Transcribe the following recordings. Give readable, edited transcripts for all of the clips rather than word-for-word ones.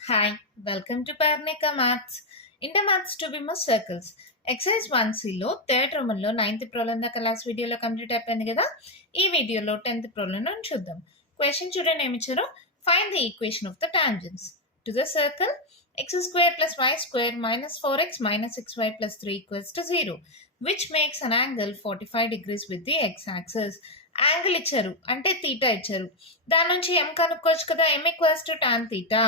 Hi, welcome to Parnika Maths. Inter Maths to be more circles. Exercise 1Cలో third రోమన్లో 9th problem దాకా last వీడియోలో complete అయిపోయింది కదా. ఈ వీడియోలో 10th ప్రాబ్లం చూద్దాం. క్వశ్చన్ చూడండి ఏమి ఇచ్చారో. Find the equation of the tangents to the circle x² + y² - 4x - 6y + 3 = 0 which makes an angle 45 degrees with the x-axis. Angle ఇచ్చారు అంటే తీటా ఇచ్చారు. దాని నుంచి ఎం కనుక్కోవచ్చు కదా. m = tan θ.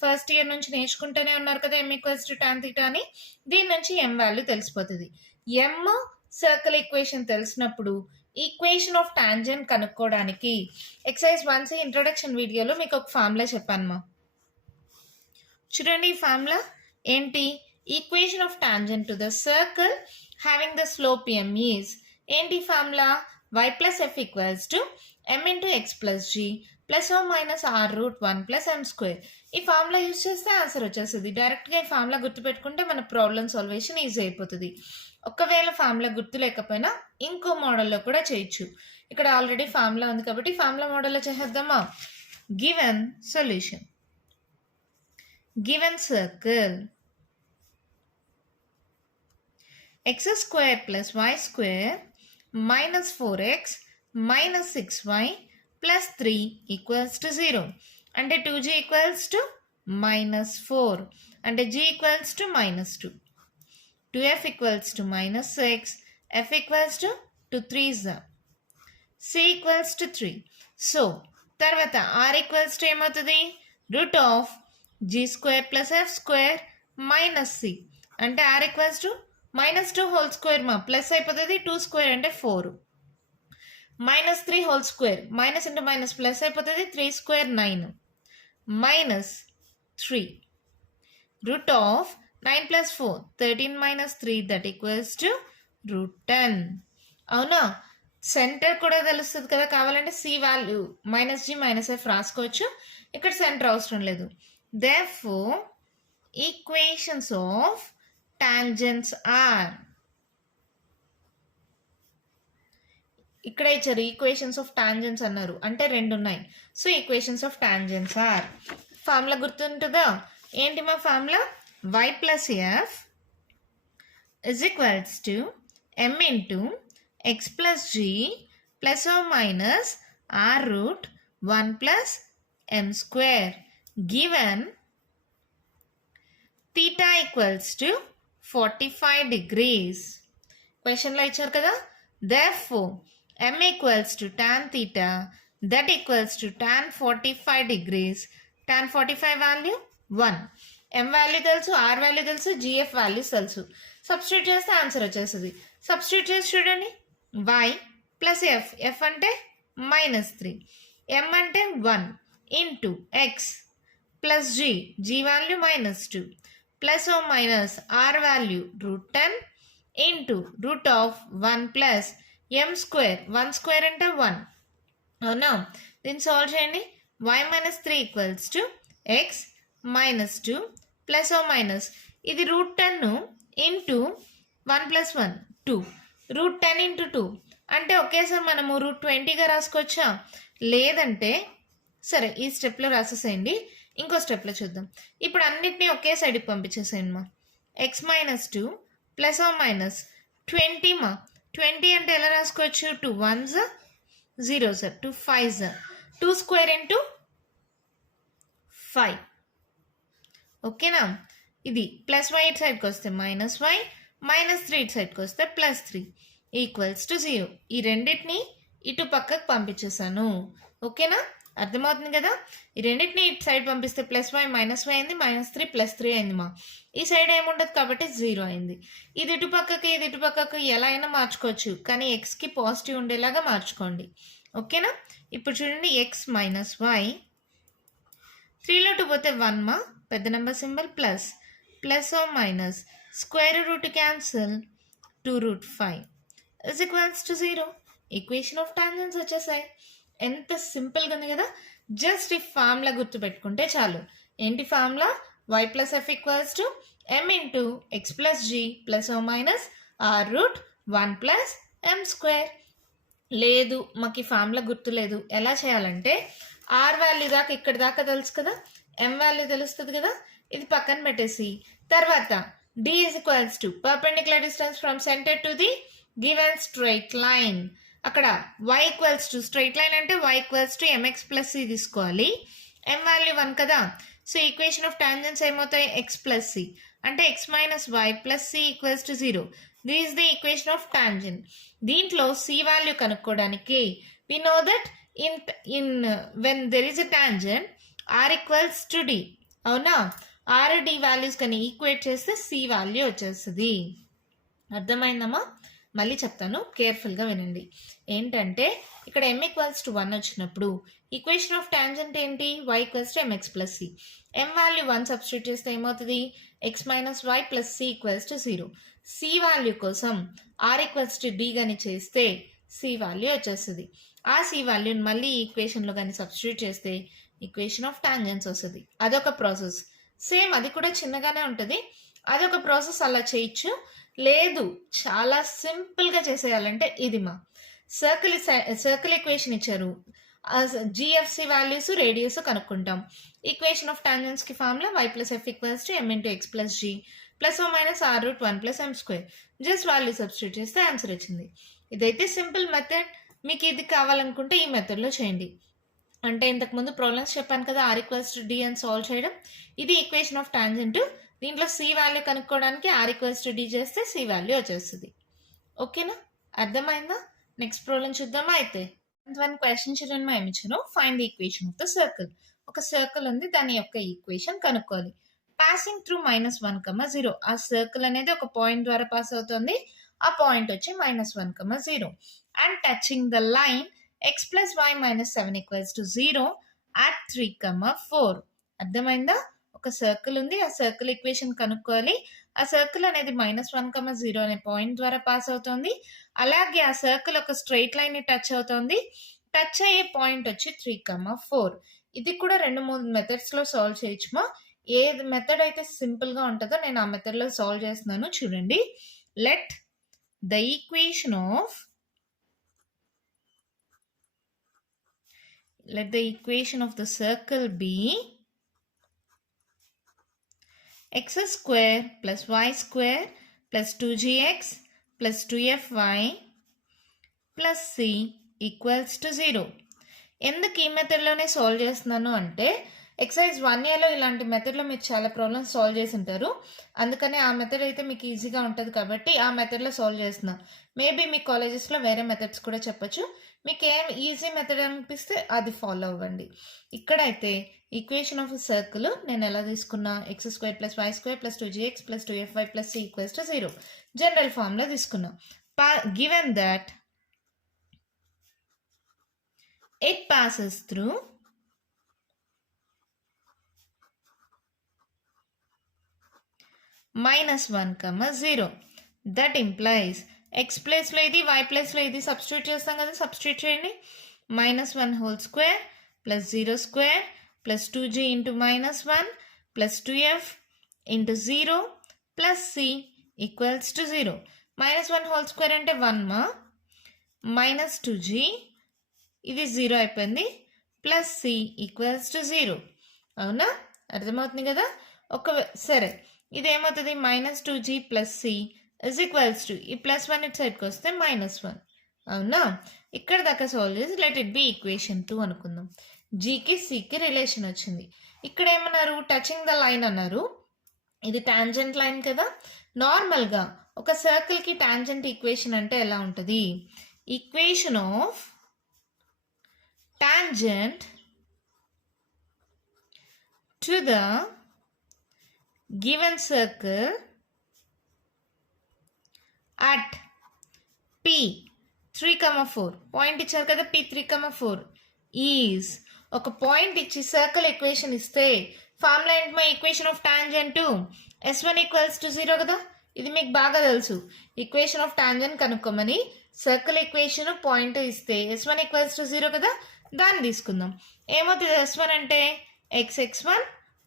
ఫస్ట్ ఇయర్ నుంచి నేర్చుకుంటూనే ఉన్నారు కదా m = tan θ అని. దీని నుంచి m వాల్యూ తెలిసిపోతుంది. m సర్కిల్ ఈక్వేషన్ తెలిసినప్పుడు ఈక్వేషన్ ఆఫ్ టాంజెంట్ కనుక్కోవడానికి ఎక్సైజ్ 1C ఇంట్రొడక్షన్ వీడియోలో మీకు ఒక ఫార్ములా చెప్పాను. చూడండి ఈ ఫార్ములా ఏంటి. Equation of tangent to the circle having the slope m is ఏంటి formula. y plus f equals to m into x plus g plus or minus r√1 plus m². ఈ formula use చేస్తే answer వచ్చేస్తుంది. డైరెక్ట్గా ఈ formula గుర్తుపెట్టుకుంటే మన problem salvation easy అయిపోతుంది. ఒకవేళ ఫార్ములా గుర్తు లేకపోయినా ఇంకో మోడల్లో కూడా చేయొచ్చు. ఇక్కడ ఆల్రెడీ ఫార్ములా ఉంది కాబట్టి ఫార్ములా మోడల్లో చేద్దామా. Given solution. Given circle x² + y² minus 4x minus 6y plus 3 equals to 0. అంటే 2g equals to -4. అంటే g equals to -2. 2f equals to -6. f equals to 2 3s. c equals to 3. So తర్వాత r equals to ఏమవుతుంది. √g² + f² minus c. అంటే r equals to -2 whole square plus అయిపోతుంది. 2² అంటే 4. -3 whole square minus into minus plus అయిపోతుంది. 3² 9 -3 √9 + 4 13 - 3 that equals to √10. అవునా. Centre కూడా తెలుస్తుంది కదా. కావాలంటే c వాల్యూ -g -f రాసుకోవచ్చు. ఇక్కడ సెంటర్ అవసరం లేదు. Therefore equations of tangents are ఇక్కడ ఇచ్చారు. ఈక్వేషన్స్ ఆఫ్ టాంజెంట్స్ అన్నారు అంటే రెండు ఉన్నాయి. So equations of tangents are formula గుర్తుంటుందా. ఏంటి మా formula. y + f = m into x + g plus or minus r√1 plus m². given theta equals to 45 degrees. క్వశ్చన్లో ఇచ్చారు కదా. therefore m equals to tan theta that equals to tan 45 degrees. tan 45 value 1. m value తెలుసు, r value తెలుసు, gf value తెలుసు. Substitute చేస్తే answer వచ్చేస్తుంది. Substitute చేసి చూడండి. y plus f అంటే -3, m అంటే 1 into x plus g value -2 plus or minus r value √10 into √1 plus m². 1² అంటే 1. అవునా. దీన్ని సాల్వ్ చేయండి. y - 3 = x -2 plus or minus ఇది √10 ఇంటూ 1 + 1 2 √10 into 2 అంటే ఒకేసారి మనము √20గా రాసుకోవచ్చా. లేదంటే సరే ఈ స్టెప్లో రాసేసేయండి. ఇంకో స్టెప్లో చూద్దాం. ఇప్పుడు అన్నిటినీ ఒకే సైడ్కి పంపించేసేయండి మా. x -2 ప్లస్ ఆర్ మైనస్ 20 మా. 20 అంటే ఎలా రాసుకోవచ్చు. 2 1s 0s 2 5s 2² ఇంటూ 5. ఓకేనా. ఇది ప్లస్ y ఇటు సైడ్కి వస్తే -y -3 ఇటు సైడ్కి వస్తే +3 = 0. ఈ రెండింటిని ఇటు పక్కకు పంపించేసాను. ఓకేనా. అర్థమవుతుంది కదా. ఈ రెండింటిని ఇటు సైడ్ పంపిస్తే +y -y అయింది, -3 +3 అయింది మా. ఈ సైడ్ ఏముండదు కాబట్టి 0 అయింది. ఇది ఇటు పక్కకి ఇది ఇటు పక్కకు ఎలా అయినా మార్చుకోవచ్చు, కానీ ఎక్స్కి పాజిటివ్ ఉండేలాగా మార్చుకోండి. ఓకేనా. ఇప్పుడు చూడండి x -y 3లో 2 పోతే 1 మా. పెద్ద number symbol plus or minus square root cancel 2√5 = 0. Equation of tangents వచ్చేసాయి. ఎంత సింపుల్గా ఉంది కదా. జస్ట్ ఈ ఫార్ములా గుర్తుపెట్టుకుంటే చాలు. ఏంటి formula. y + f = m into x + g plus or minus r√1 plus m². లేదు మాకు ఈ ఫార్ములా గుర్తులేదు ఎలా చేయాలంటే r వాల్యూ దాకా ఇక్కడ దాకా తెలుసు కదా. m వాల్యూ తెలుస్తుంది కదా, ఇది పక్కన పెట్టేసి తర్వాత d is equals to perpendicular distance from centre to the given straight line. అక్కడ y equals to straight line అంటే y equals to mx plus c తీసుకోవాలి. m వాల్యూ 1 కదా, సో ఈక్వేషన్ ఆఫ్ టాంజెంట్స్ ఏమవుతాయి, x ప్లస్ సి అంటే x minus y plus c equals to 0. This is the equation of tangent. దీంట్లో c వాల్యూ కనుక్కోవడానికి we know that in when there is a tangent r equals to d, అవునా, r d values కానీ equate చేస్తే c value వచ్చేస్తుంది. అర్థమైందమ్మా? మళ్ళీ చెప్తాను, కేర్ఫుల్గా వినండి. ఏంటంటే ఇక్కడ m ఈక్వల్స్ టు 1 వచ్చినప్పుడు ఈక్వేషన్ ఆఫ్ టాంజెంట్ ఏంటి, y equals to mx plus c. m value 1 substitute చేస్తే ఏమవుతుంది, x minus y plus c equals to 0. c value కోసం r ఈక్వల్స్ టు d కానీ చేస్తే c వాల్యూ వచ్చేస్తుంది. ఆ c వాల్యూని మళ్ళీ ఈక్వేషన్లో కానీ సబ్స్టిట్యూట్ చేస్తే ఈక్వేషన్ ఆఫ్ టాంజెంట్స్ వస్తుంది. అదొక ప్రాసెస్. సేమ్ అది కూడా చిన్నగానే ఉంటుంది, అదొక ప్రాసెస్. అలా చేయొచ్చు. లేదు చాలా సింపుల్గా చేసేయాలంటే ఇది మా సర్కిల్ ఈక్వేషన్ ఇచ్చారు, జిఎఫ్సి వాల్యూస్ రేడియస్ కనుక్కుంటాం. ఈక్వేషన్ ఆఫ్ టాంజెంట్స్కి formula y plus f equals to m into x plus g plus oh minus r root 1 plus m square. Just value substitute చేస్తే ఆన్సర్ వచ్చింది. ఇదైతే సింపుల్ మెథడ్. మీకు ఇది కావాలనుకుంటే ఈ మెథడ్లో చేయండి. అంటే ఇంతకుముందు ప్రాబ్లమ్స్ చెప్పాను కదా, r ఈక్వల్స్ టు d అని సాల్వ్ చేయడం. ఇది ఈక్వేషన్ ఆఫ్ టాంజెంట్. దీంట్లో c వాల్యూ కనుక్కోవడానికి r ఈక్వల్స్ టు d చేస్తే c వాల్యూ వచ్చేస్తుంది. ఓకేనా, అర్థమైందా? నెక్స్ట్ ప్రాబ్లం చూద్దామా అయితే. క్వశ్చన్ చూడండి, ఏమి ఇచ్చాను, find the equation of the circle. ఒక సర్కిల్ ఉంది, దాని యొక్క ఈక్వేషన్ కనుక్కోవాలి. Passing through -1, 0. ఆ సర్కిల్ అనేది ఒక పాయింట్ ద్వారా పాస్ అవుతుంది. ఆ పాయింట్ వచ్చి -1, 0. And touching the line x plus y minus 7 equals to 0 at 3, 4. అర్థమైందా? ఒక సర్కిల్ ఉంది, ఆ సర్కిల్ ఈక్వేషన్ కనుక్కోవాలి. ఆ సర్కిల్ అనేది -1, 0 అనే పాయింట్ ద్వారా పాస్ అవుతుంది. అలాగే ఆ సర్కిల్ ఒక స్ట్రైట్ లైన్ ని టచ్ అవుతుంది. టచ్ అయ్యే పాయింట్ వచ్చి 3, 4. ఇది కూడా 2-3 మెథడ్స్ లో సాల్వ్ చేయొచ్చుమా. ఏ మెథడ్ అయితే సింపుల్ గా ఉంటుందో నేను ఆ మెథడ్ లో సాల్వ్ చేస్తున్నాను, చూడండి. Let the equation of the circle be x square plus y square plus 2gx plus 2fy plus c equals to 0. ఎందుకు ఈ మెథడ్లోనే సాల్వ్ చేస్తున్నాను అంటే ఎక్సర్సైజ్ 1Aలో ఇలాంటి మెథడ్లో మీరు చాలా ప్రాబ్లమ్స్ సాల్వ్ చేసి ఉంటారు. అందుకనే ఆ మెథడ్ అయితే మీకు ఈజీగా ఉంటుంది కాబట్టి ఆ మెథడ్లో సాల్వ్ చేస్తున్నాను. మేబీ మీ కాలేజెస్లో వేరే మెథడ్స్ కూడా చెప్పచ్చు. మీకు ఏం ఈజీ మెథడ్ అనిపిస్తే అది ఫాలో అవ్వండి. ఇక్కడైతే ఈక్వేషన్ ఆఫ్ సర్కిల్ నేను ఎలా తీసుకున్నా, x square plus y square plus 2gx plus 2fy plus c equals to 0 general formula తీసుకున్నాం. Given that it passes through -1, 0. That implies x place లో ఇది, y ప్లేస్ లో ఇది సబ్స్టిట్యూట్ చేస్తాం కదా, సబ్స్టిట్యూట్ చేయండి. -1 whole square plus 0 square plus 2g into -1 plus 2f into 0 plus c equals to 0. -1 whole square అంటే 1 మా, -2g ఇది 0 అయిపోయింది, ప్లస్ c ఈక్వల్స్ టు 0. అవునా, అర్థమవుతుంది కదా. సరే, ఇది ఏమవుతుంది, -2g plus c is equals to ఈ +1 ఇటు సైడ్కి వస్తే -1. అవునా, ఇక్కడ దాకా సాల్వ్ చేసి లెట్ ఇట్ బి ఈక్వేషన్ 2 అనుకుందాం. జీకి సికి రిలేషన్ వచ్చింది. ఇక్కడ ఏమన్నారు, టచింగ్ ద లైన్ అన్నారు. ఇది టాంజెంట్ లైన్ కదా. నార్మల్గా ఒక సర్కిల్కి టాంజెంట్ ఈక్వేషన్ అంటే ఎలా ఉంటుంది, equation of tangent to the given circle at P 3, 4. Point ఇచ్చారు కదా, P 3, 4 ఈజ్ ఒక పాయింట్ ఇచ్చి సర్కిల్ ఈక్వేషన్ ఇస్తే ఫార్ములా ఏంటి, మా equation of tangent S1 equals to 0 కదా. ఇది మీకు బాగా తెలుసు. ఈక్వేషన్ ఆఫ్ టాంజెంట్ కనుక్కోమని సర్కిల్ ఈక్వేషన్ పాయింట్ ఇస్తే S1 ఈక్వల్స్ టు 0 కదా, దాన్ని తీసుకుందాం. ఏమవుతుంది, S1 అంటే x1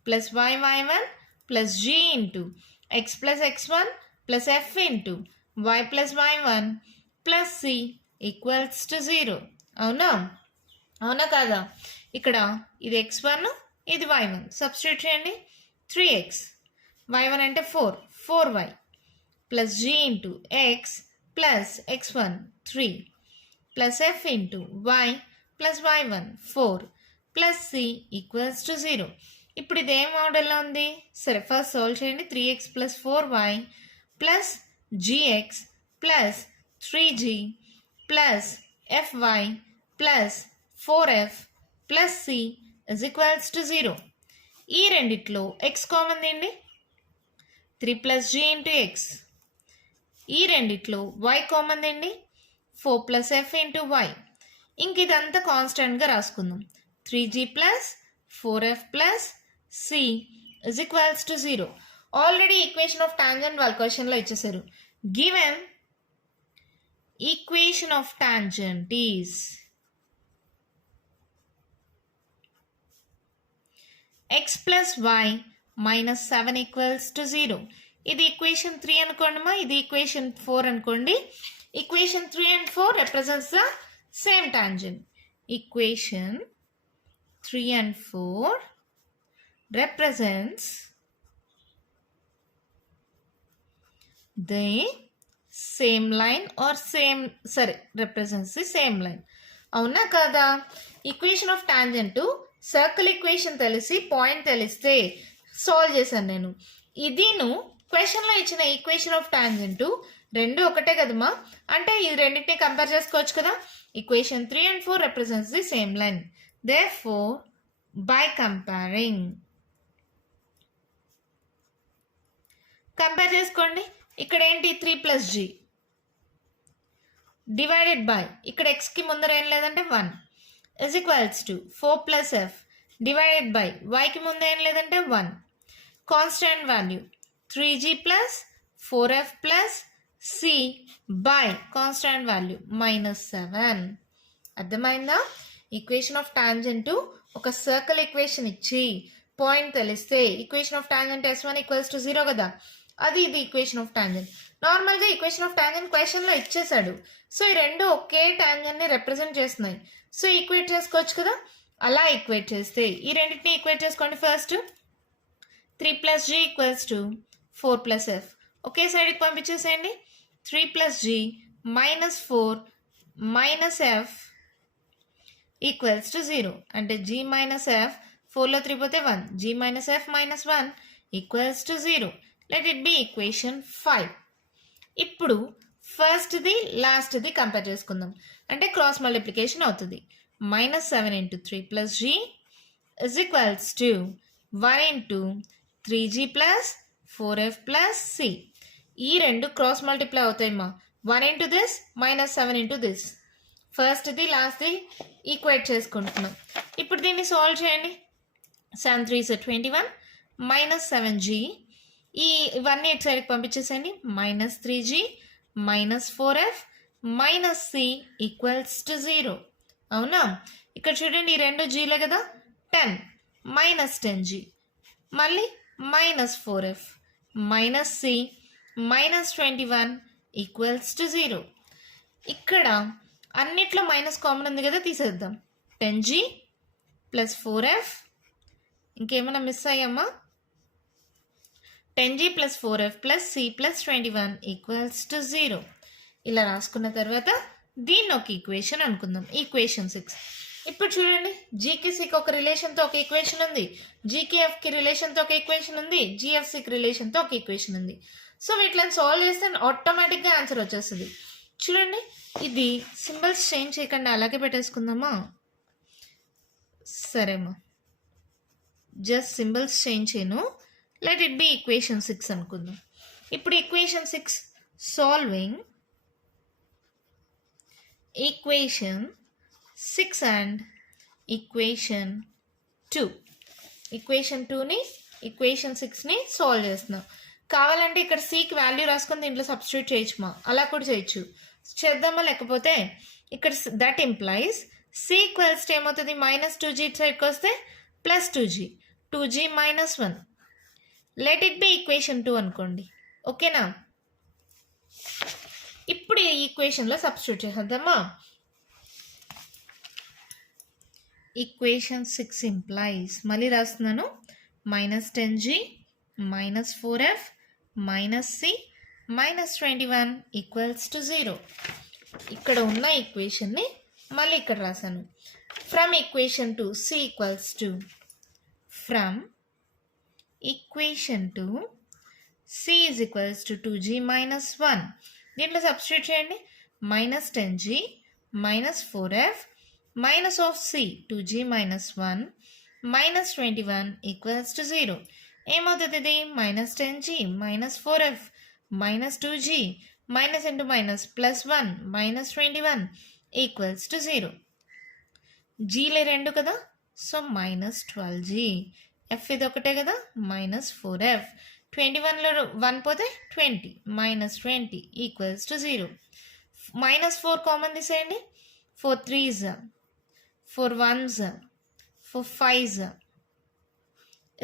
plus y1 plus g into x plus x1 plus f into y plus y1 plus c equals to 0. అవునా, అవునా కాదా. ఇక్కడ ఇది x1 ఇది y1 సబ్స్టిట్యూట్ చేయండి 3x y1 అంటే 4y plus g into x plus x1 3 plus f into y plus y1 4 plus c equals to 0. ఇప్పుడు ఇది ఏ మోడల్లో ఉంది? సరే ఫస్ట్ సాల్వ్ చేయండి. 3x plus 4y plus gx plus 3g plus fy plus 4f plus c is equals to 0. ఈ రెండిట్లో x common తీయండి 3 plus g into x. ఈ రెండిట్లో y కామన్ తీయండి 4 ప్లస్ f ఇంటూ y. ఇంక ఇదంతా కాన్స్టెంట్గా రాసుకుందాం. 3g plus 4f plus c is equals to 0. Already equation of tangent వాళ్ళ క్వశ్చన్లో ఇచ్చేసారు. Given equation of tangent is x plus y minus 7 equals to 0. ఇది ఈక్వేషన్ 3 అనుకోండి ఇది ఈక్వేషన్ 4 అనుకోండి. Equation 3 and 4 represents the same tangent. Equation 3 and 4 represents the same line or represents the same line. అవునా కదా? Equation of tangent circle equation తెలిసి point తెలిస్తే solve చేశాను నేను. ఇదిను క్వశ్చన్లో ఇచ్చిన ఈక్వేషన్ ఆఫ్ టాంజెంట్ రెండు ఒకటే కదమ్మా, అంటే ఈ రెండింటిని కంపేర్ చేసుకోవచ్చు కదా. Equation 3 and 4 represents the same line. Therefore, by comparing compare చేసుకోండి. ఇక్కడ ఏంటి 3 ప్లస్ g డివైడెడ్ బై ఇక్కడ ఎక్స్కి ముందర ఏం లేదంటే 1 is equals to 4 plus f divided by వైకి ముందు ఏం లేదంటే 1. Constant value 3g plus 4f plus c by constant value -7. అర్థమైందా? ఈక్వేషన్ ఆఫ్ టాంజెంట్ ఒక సర్కిల్ ఈక్వేషన్ ఇచ్చి పాయింట్ తెలిస్తే equation of tangent s1 equals to 0 కదా, అది ఇది ఈక్వేషన్ ఆఫ్ టాంజెంట్. నార్మల్గా ఈక్వేషన్ ఆఫ్ టాంజెంట్ క్వశ్చన్లో ఇచ్చేసాడు. సో ఈ రెండు ఒకే టాంజెంట్ని రిప్రజెంట్ చేస్తున్నాయి. సో ఈక్వేట్ చేసుకోవచ్చు కదా. అలా ఈక్వేట్ చేస్తే ఈ రెండింటిని ఈక్వేట్ చేసుకోండి. First 3 plus g equals to 4 plus f ఒకే సైడ్కి పంపించేసేయండి. 3 plus g minus 4 minus f equals to 0. అంటే g మైనస్ ఎఫ్ 4లో 3 పోతే 1, g minus F minus 1 equals to 0. Let it be equation 5. ఇప్పుడు ఫస్ట్ది లాస్ట్ది కంపేర్ చేసుకుందాం. అంటే క్రాస్ మల్టిప్లికేషన్ అవుతుంది. -7 into 3 plus g is equals to 1 into 3g plus 4f plus c. ఈ రెండు cross multiply అవుతాయమ్మా. 1 ఇంటూ దిస్ -7 ఇంటూ దిస్. ఫస్ట్ది లాస్ట్ది ఈక్వేట్ చేసుకుంటున్నాం. ఇప్పుడు దీన్ని సాల్వ్ చేయండి. 7 3 21 -7g ఇవన్నీ ఇటు సైడ్కి పంపించేసేయండి. -3g -4f -c equals to 0. అవునా? ఇక్కడ చూడండి ఈ రెండు జీలే కదా. 10 -10g మళ్ళీ -4f -c -21 ఈక్వల్స్ టు 0. ఇక్కడ అన్నిట్లో మైనస్ కామన్ ఉంది కదా, తీసేద్దాం. 10g ప్లస్ 4f ఇంకేమైనా మిస్ అయ్యామా? 10g plus 4f plus c plus 21 equals to 0. ఇలా రాసుకున్న తర్వాత దీన్ని ఒక ఈక్వేషన్ అనుకుందాం. ఈక్వేషన్ 6. ఇప్పుడు చూడండి, జీకి సికి ఒక రిలేషన్తో ఒక ఈక్వేషన్ ఉంది, జీకి ఎఫ్కి రిలేషన్తో ఒక ఈక్వేషన్ ఉంది, జిఎఫ్సికి రిలేషన్తో ఒక ఈక్వేషన్ ఉంది. సో వీటిని సాల్వ్ చేస్తే ఆటోమేటిక్గా ఆన్సర్ వచ్చేస్తుంది. చూడండి, ఇది సింబల్స్ చేంజ్ చేయకుండా అలాగే పెట్టేసుకుందామా? సరేమ్మా, జస్ట్ సింబల్స్ చేంజ్ చేయను. లెట్ ఇట్ బి ఈక్వేషన్ 6 అనుకుందాం. ఇప్పుడు equation 6 solving equation 6 and equation 2. Equation 2ని ఈక్వేషన్ 6ని సాల్వ్ చేస్తున్నాం. కావాలంటే ఇక్కడ సికి వాల్యూ రాసుకొని దీంట్లో సబ్స్టిట్యూట్ చేయొచ్చుమా, అలా కూడా చేయొచ్చు. చేద్దామా? లేకపోతే ఇక్కడ దట్ ఇంప్లైస్ సి ఈక్వల్స్ ఏమవుతుంది? -2g సైడ్కి వస్తే +2g 2g -1. Let it be equation 2 అనుకోండి. ఓకేనా? ఇప్పుడు ఈ ఈక్వేషన్లో సబ్స్టిట్యూట్ చేద్దామా? ఈక్వేషన్ 6 ఇంప్లైస్ మళ్ళీ రాస్తున్నాను -10g -4f -c -21 equals to 0. ఇక్కడ ఉన్న ఈక్వేషన్ని మళ్ళీ ఇక్కడ రాశాను. From equation to c equals to from equation to c is equals to 2g - 1. దీంట్లో సబ్స్టిట్యూట్ చేయండి. -10g -4f minus of c 2g -1 -21 equals to 0. ఏమవుతుంది ఇది? -10g -4f -2g minus into minus +1 -21 equals to 0. జీలే 2 కదా, so -12g. F ఇది ఒకటే కదా, -4f. 21లో 1 పోతే 20 -20 equals to 0. -4 common తీసేయండి. 4 3s 4 1s 4 5s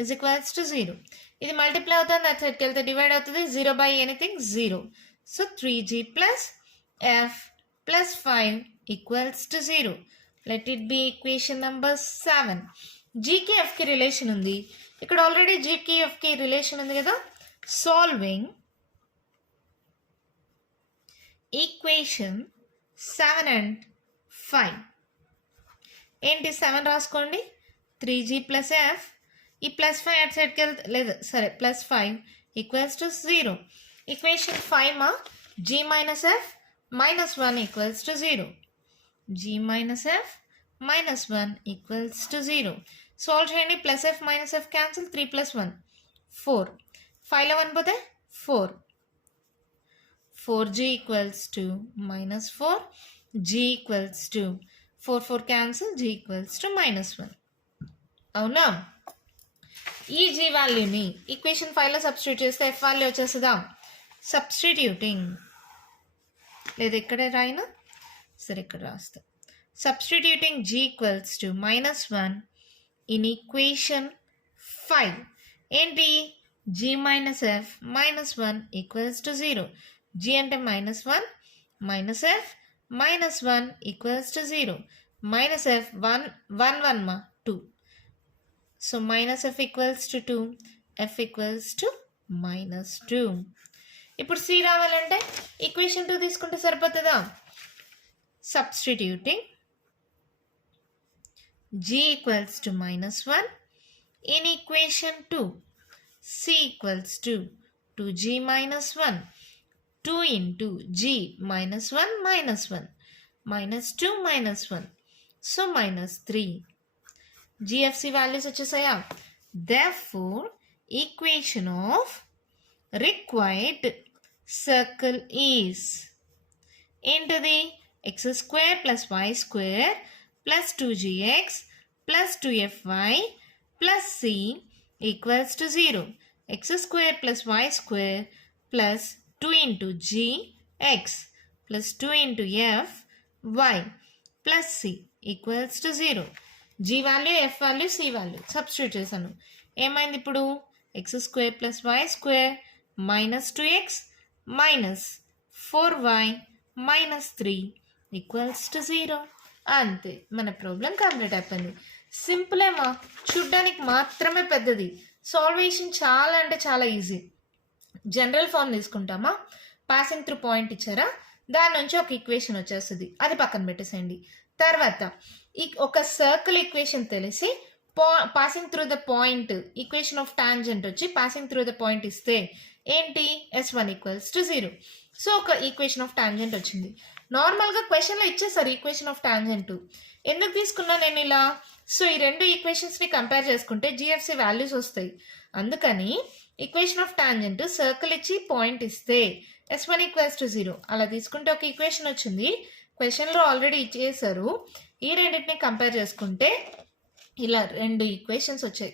is equals to 0. ఇది మల్టిప్లై అవుతుంది, అటు సైడ్కి వెళ్తే డివైడ్ అవుతుంది. 0 by anything 0. So 3g plus f plus 5 equals to 0. Let it be equation number 7. gకి fకి relation ఉంది. ఇక్కడ ఆల్రెడీ gకి fకి రిలేషన్ ఉంది కదా. Solving equation 7 and 5. ఏంటి 7 రాసుకోండి. 3g plus f, ఈ +5 అటు సైడ్కి వెళ్తే లేదు, సరే +5 ఈక్వల్స్ టు 0. ఈక్వేషన్ 5 మా g minus f -1 equals to 0. g minus f -1 equals to 0. Solve చేయండి. +f -f cancel. 3 + 1 4. 5లో 1 పోతే 4. 4g equals to -4. g equals to 4 4 cancel. g equals to -1. అవునా? ఈ g వాల్యూని ఈక్వేషన్ 5లో సబ్స్టిట్యూట్ చేస్తే f వాల్యూ వచ్చేస్తుందా? Substituting లేదా ఇక్కడే రాయినా సరే, ఇక్కడ రాస్తా. Substituting g equals to -1 in equation 5. ఏంటి? g - f -1 equals to 0. g అంటే -1 -f -1 ఈక్వల్స్ టు 0. -f 1 1 మా 2. So -f equals to 2, f equals to -2. ఇప్పుడు c రావాలంటే ఈక్వేషన్ 2 తీసుకుంటే సరిపోతుందా? Substituting g equals to -1 in equation 2. c equals to 2g -1. 2 into g -1 -1 -2 -1, so -3. gfc values వచ్చేసాయా? therefore equation of required circle is ఏంటిది? x² + y² + 2gx + 2fy + c equals to 0. x² + y² + 2 into gx + 2 into f y + c equals to 0. g value, f value, c value substitute చేశాను. ఏమైంది ఇప్పుడు? x² + y² -2x -4y -3 equals to 0. అంతే, మన problem complete అయిపోయింది. సింపులేమా, చూడ్డానికి మాత్రమే పెద్దది. Salvation చాలా అంటే చాలా ఈజీ. జనరల్ ఫార్మ్ తీసుకుంటామా, పాసింగ్ త్రూ పాయింట్ ఇచ్చారా, దాని నుంచి ఒక ఈక్వేషన్ వచ్చేస్తుంది, అది పక్కన పెట్టేసేయండి. తర్వాత ఒక సర్కిల్ ఈక్వేషన్ తెలిసి passing through the point equation of tangent వచ్చి పాసింగ్ త్రూ ద పాయింట్ ఇస్తే ఏంటి? s1 equals to 0. సో ఒక ఈక్వేషన్ ఆఫ్ టాంజెంట్ వచ్చింది. నార్మల్గా క్వశ్చన్లో ఇచ్చేసారు ఈక్వేషన్ ఆఫ్ టాంజెంట్. ఎందుకు తీసుకున్నా నేను ఇలా? సో ఈ రెండు ఈక్వేషన్స్ని కంపేర్ చేసుకుంటే జిఎఫ్సి వాల్యూస్ వస్తాయి. అందుకని ఈక్వేషన్ ఆఫ్ టాంజెంట్ సర్కిల్ ఇచ్చి పాయింట్ ఇస్తే s1 ఈక్వల్స్ టు 0 అలా తీసుకుంటే ఒక ఈక్వేషన్ వచ్చింది. క్వశ్చన్లో ఆల్రెడీ ఇచ్చేసారు. ఈ రెండింటిని కంపేర్ చేసుకుంటే ఇలా రెండు ఈక్వేషన్స్ వచ్చాయి.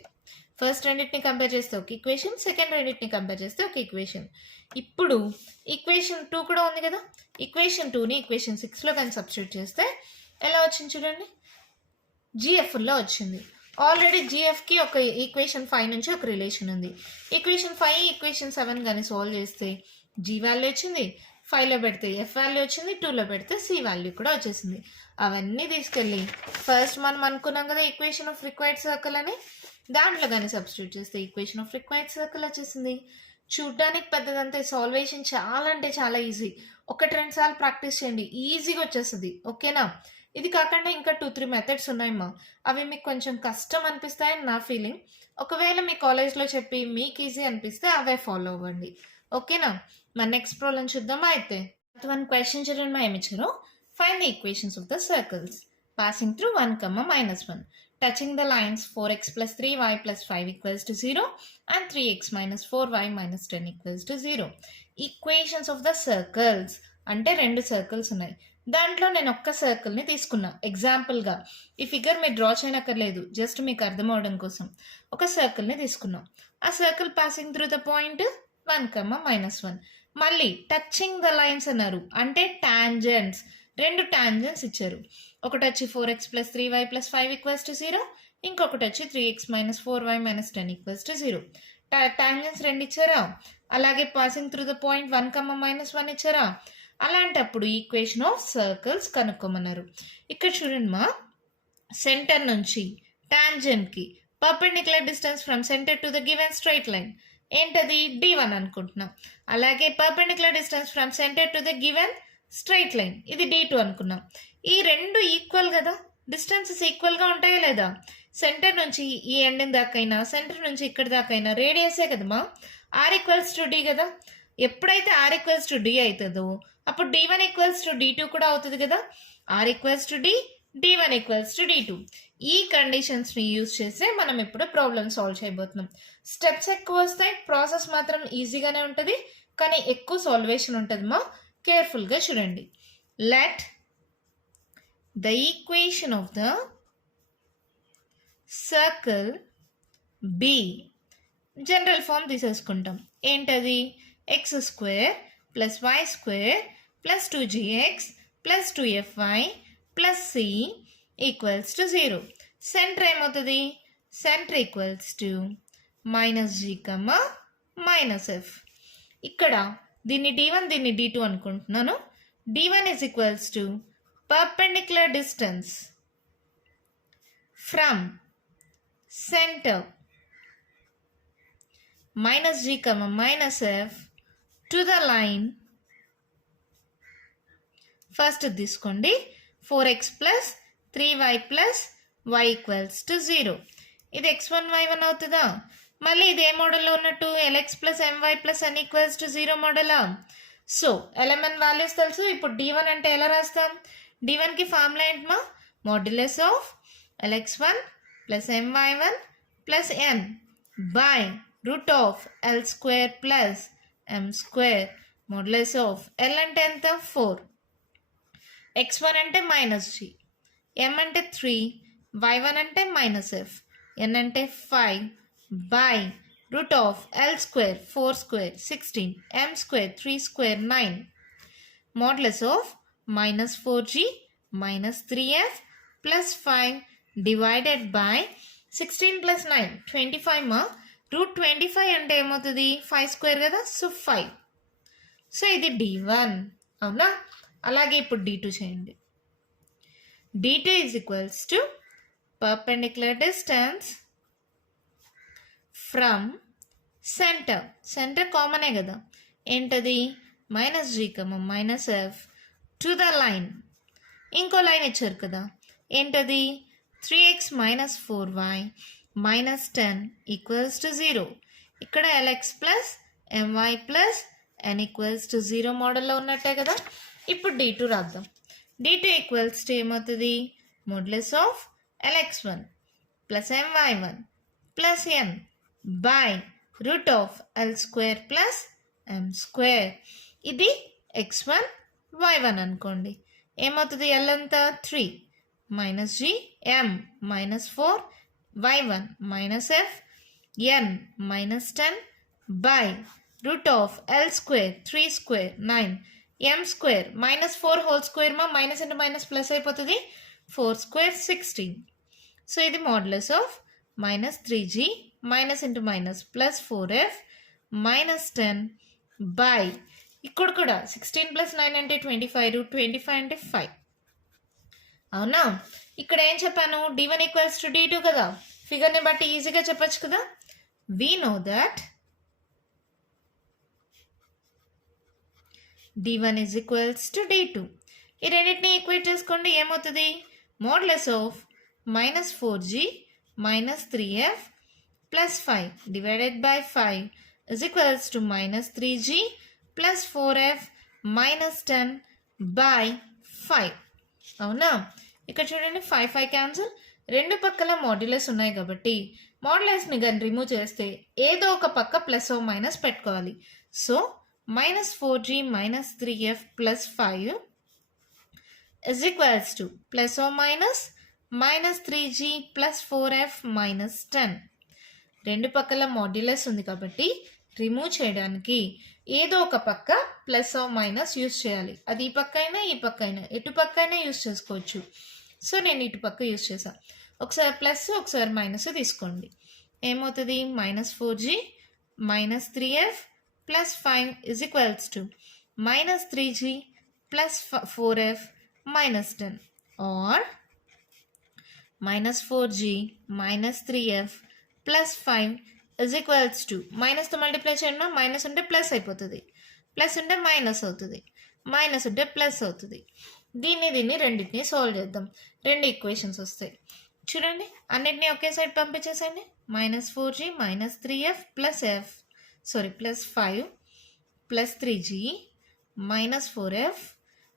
ఫస్ట్ రెండింటిని కంపేర్ చేస్తే ఒక ఈక్వేషన్, సెకండ్ రెండింటిని కంపేర్ చేస్తే ఒక ఈక్వేషన్. ఇప్పుడు ఈక్వేషన్ 2 కూడా ఉంది కదా, ఈక్వేషన్ 2ని ఈక్వేషన్ 6లో కానీ సబ్స్టిట్యూట్ చేస్తే ఎలా వచ్చింది చూడండి, జిఎఫ్లో వచ్చింది. ఆల్రెడీ జిఎఫ్కి ఒక ఈక్వేషన్ 5 నుంచి ఒక రిలేషన్ ఉంది. ఈక్వేషన్ 5 ఈక్వేషన్ 7 కానీ సాల్వ్ చేస్తే జీ వాల్యూ వచ్చింది, 5లో పెడితే ఎఫ్ వాల్యూ వచ్చింది, 2లో పెడితే సి వాల్యూ కూడా వచ్చేసింది. అవన్నీ తీసుకెళ్ళి ఫస్ట్ మనం అనుకున్నాం కదా ఈక్వేషన్ ఆఫ్ రిక్వైర్డ్ సర్కిల్ అని, దాంట్లో కానీ సబ్స్టిట్యూట్ చేస్తే ఈక్వేషన్ ఆఫ్ రిక్వైర్డ్ సర్కిల్ వచ్చేసింది. చూడ్డానికి పెద్దదంతే, సాల్వేషన్ చాలా అంటే చాలా ఈజీ. 1-2 సార్లు ప్రాక్టీస్ చేయండి, ఈజీగా వచ్చేస్తుంది. ఓకేనా? ఇది కాకుండా ఇంకా 2-3 మెథడ్స్ ఉన్నాయమ్మా. అవి మీకు కొంచెం కష్టం అనిపిస్తాయని నా ఫీలింగ్. ఒకవేళ మీ కాలేజ్లో చెప్పి మీకు ఈజీ అనిపిస్తే అవే ఫాలో అవ్వండి. ఓకేనా? మన నెక్స్ట్ ప్రాబ్లం చూద్దామా అయితే. 1 క్వశ్చన్ చూడండి, ఏమి ఇచ్చారు. Find the equations of the circles passing through 1, -1 touching the lines 4x + 3y + 5 = 0 and 3x - 4y - 10 = 0. Equations of the circles అంటే 2 సర్కిల్స్ ఉన్నాయి. దాంట్లో నేను ఒక్క సర్కిల్ని తీసుకున్నా ఎగ్జాంపుల్గా. ఈ ఫిగర్ మీరు డ్రా చేయనక్కర్లేదు, జస్ట్ మీకు అర్థం అవడం కోసం ఒక సర్కిల్ని తీసుకున్నాం. ఆ circle passing through the point 1, -1. మళ్ళీ టచింగ్ ద లైన్స్ అన్నారు, అంటే టాంజెంట్స్. 2 టాంజెంట్స్ ఇచ్చారు. ఒకటి వచ్చి 4x + 3y + 5 = 0, ఇంకొకటి వచ్చి 3x - 4y - 10 = 0. టాంజెంట్స్ 2 ఇచ్చారా? అలాగే పాసింగ్ త్రూ ద పాయింట్ 1, -1 ఇచ్చారా? అలాంటప్పుడు ఈక్వేషన్ ఆఫ్ సర్కిల్స్ కనుక్కోమన్నారు. ఇక్కడ చూడండి మా, సెంటర్ నుంచి టాంజెంట్కి perpendicular distance from centre to the given straight line ఏంటది? d1 అనుకుంటున్నాం. అలాగే perpendicular distance from centre to the given straight line ఇది d2 అనుకున్నాం. ఈ 2 ఈక్వల్ కదా, డిస్టెన్సెస్ ఈక్వల్గా ఉంటాయా లేదా? సెంటర్ నుంచి ఈ ఎండింగ్ దాకైనా, సెంటర్ నుంచి ఇక్కడ దాకైనా రేడియసే కదమ్మా. r = d కదా. ఎప్పుడైతే r = d అవుతుందో అప్పుడు d1 = d2 కూడా అవుతుంది కదా. r = d, d1 = d2. ఈ కండిషన్స్ని యూజ్ చేసి మనం ఇప్పుడు ప్రాబ్లమ్ సాల్వ్ చేయబోతున్నాం. స్టెప్స్ ఎక్కువ వస్తాయి, ప్రాసెస్ మాత్రం ఈజీగానే ఉంటుంది, కానీ ఎక్కువ సాల్వేషన్ ఉంటుంది మా. కేర్ఫుల్గా చూడండి. Let the equation of the circle be, general form తీసేసుకుంటాం. ఏంటది? x² + y² + 2gx + 2fy + c = 0. Centre ఏమవుతుంది? Centre = -g, -f. ఇక్కడ దీన్ని d1, దీన్ని d2 అనుకుంటున్నాను. d1 = perpendicular distance from center -g, -f to the line. First తీసుకోండి, 4x + 3y + y = 0. ఇది x1, y1 అవుతుందా? మళ్ళీ ఇది ఏ మోడల్లో ఉన్నట్టు? lx + my + n = 0 మోడలా? So element values తెలుసు. ఇప్పుడు d1 అంటే ఎలా రాస్తాం? d1కి ఫార్ములా ఏంటమ్మా? Modulus of lx1 + my1 + n by √l² + m². Modulus of l అంటే ఎంత? 4. x1 అంటే -g, m అంటే 3, y1 అంటే -f, n అంటే 5 by √l² 4² 16, m² 3² 9. Modulus of -4g -3f + 5 divided by 16 + 9 25 మా. √25 అంటే ఏమవుతుంది? 5² కదా, సో 5. సో ఇది d1 అవునా? అలాగే ఇప్పుడు d2 చేయండి. d2 = perpendicular distance from centre. Centre కామనే కదా, ఏంటది? -g, -f to the line. ఇంకో లైన్ ఇచ్చారు కదా, ఏంటది? 3x - 4y - 10 = 0. ఇక్కడ lx + my + n = 0 మోడల్లో ఉన్నట్టే కదా. ఇప్పుడు d2 రాద్దాం. d2 = ఏమవుతుంది? Modulus of lx1 + my1 + n by √l² + m². ఇది x1 y1 అనుకోండి. ఏమవుతుంది? l అంతా 3 -g, m -4, y1 -f, n -10 by √l² 3² 9, m² -4 whole square మా, మైనస్ ఇంటూ మైనస్ ప్లస్ అయిపోతుంది. 4² 16. సో ఇది modulus of -3g - into minus +4f -10 by ఇక్కడ కూడా 16 + 9 అంటే 25, √25 అంటే 5. అవునా? ఇక్కడ ఏం చెప్పాను, d1 = d2 కదా, ఫిగర్ని బట్టి ఈజీగా చెప్పచ్చు కదా. we know that d1 = d2. ఈ రెండింటిని ఈక్వేట్ చేసుకోండి, ఏమవుతుంది, modulus of -4g - 3f + 5 divided by 5 = -3g + 4f - 10 by 5. అవునా? ఇక్కడ చూడండి 5 క్యాన్సిల్, రెండు పక్కల మాడ్యులస్ ఉన్నాయి కాబట్టి మాడ్యులస్ని కానీ రిమూవ్ చేస్తే ఏదో ఒక పక్క ప్లస్ ఓ మైనస్ పెట్టుకోవాలి. So -4g - 3f + 5 = plus O minus -3g + 4f - 10. రెండు పక్కల మాడ్యులస్ ఉంది కాబట్టి రిమూవ్ చేయడానికి ఏదో ఒక పక్క ప్లస్ ఓ మైనస్ యూస్ చేయాలి. అది ఈ పక్క అయినా ఈ పక్క అయినా ఎటు పక్క అయినా యూస్ చేసుకోవచ్చు. సో నేను ఇటు పక్క యూస్ చేశాను. ఒకసారి ప్లస్ ఒకసారి మైనస్ తీసుకోండి, ఏమవుతుంది, -4g - 3f + 5 = -3g + 4f - 10 or -4g - 3f + 5 మైనస్తో మల్టిప్లై చేయడం, మైనస్ ఉంటే ప్లస్ అయిపోతుంది, ప్లస్ ఉంటే మైనస్ అవుతుంది, మైనస్ ఉంటే ప్లస్ అవుతుంది. దీన్ని రెండింటిని సాల్వ్ చేద్దాం, రెండు ఈక్వేషన్స్ వస్తాయి. చూడండి అన్నిటినీ ఒకే side పంపించేసండి. -4g - 3f + 5 + 3g - 4f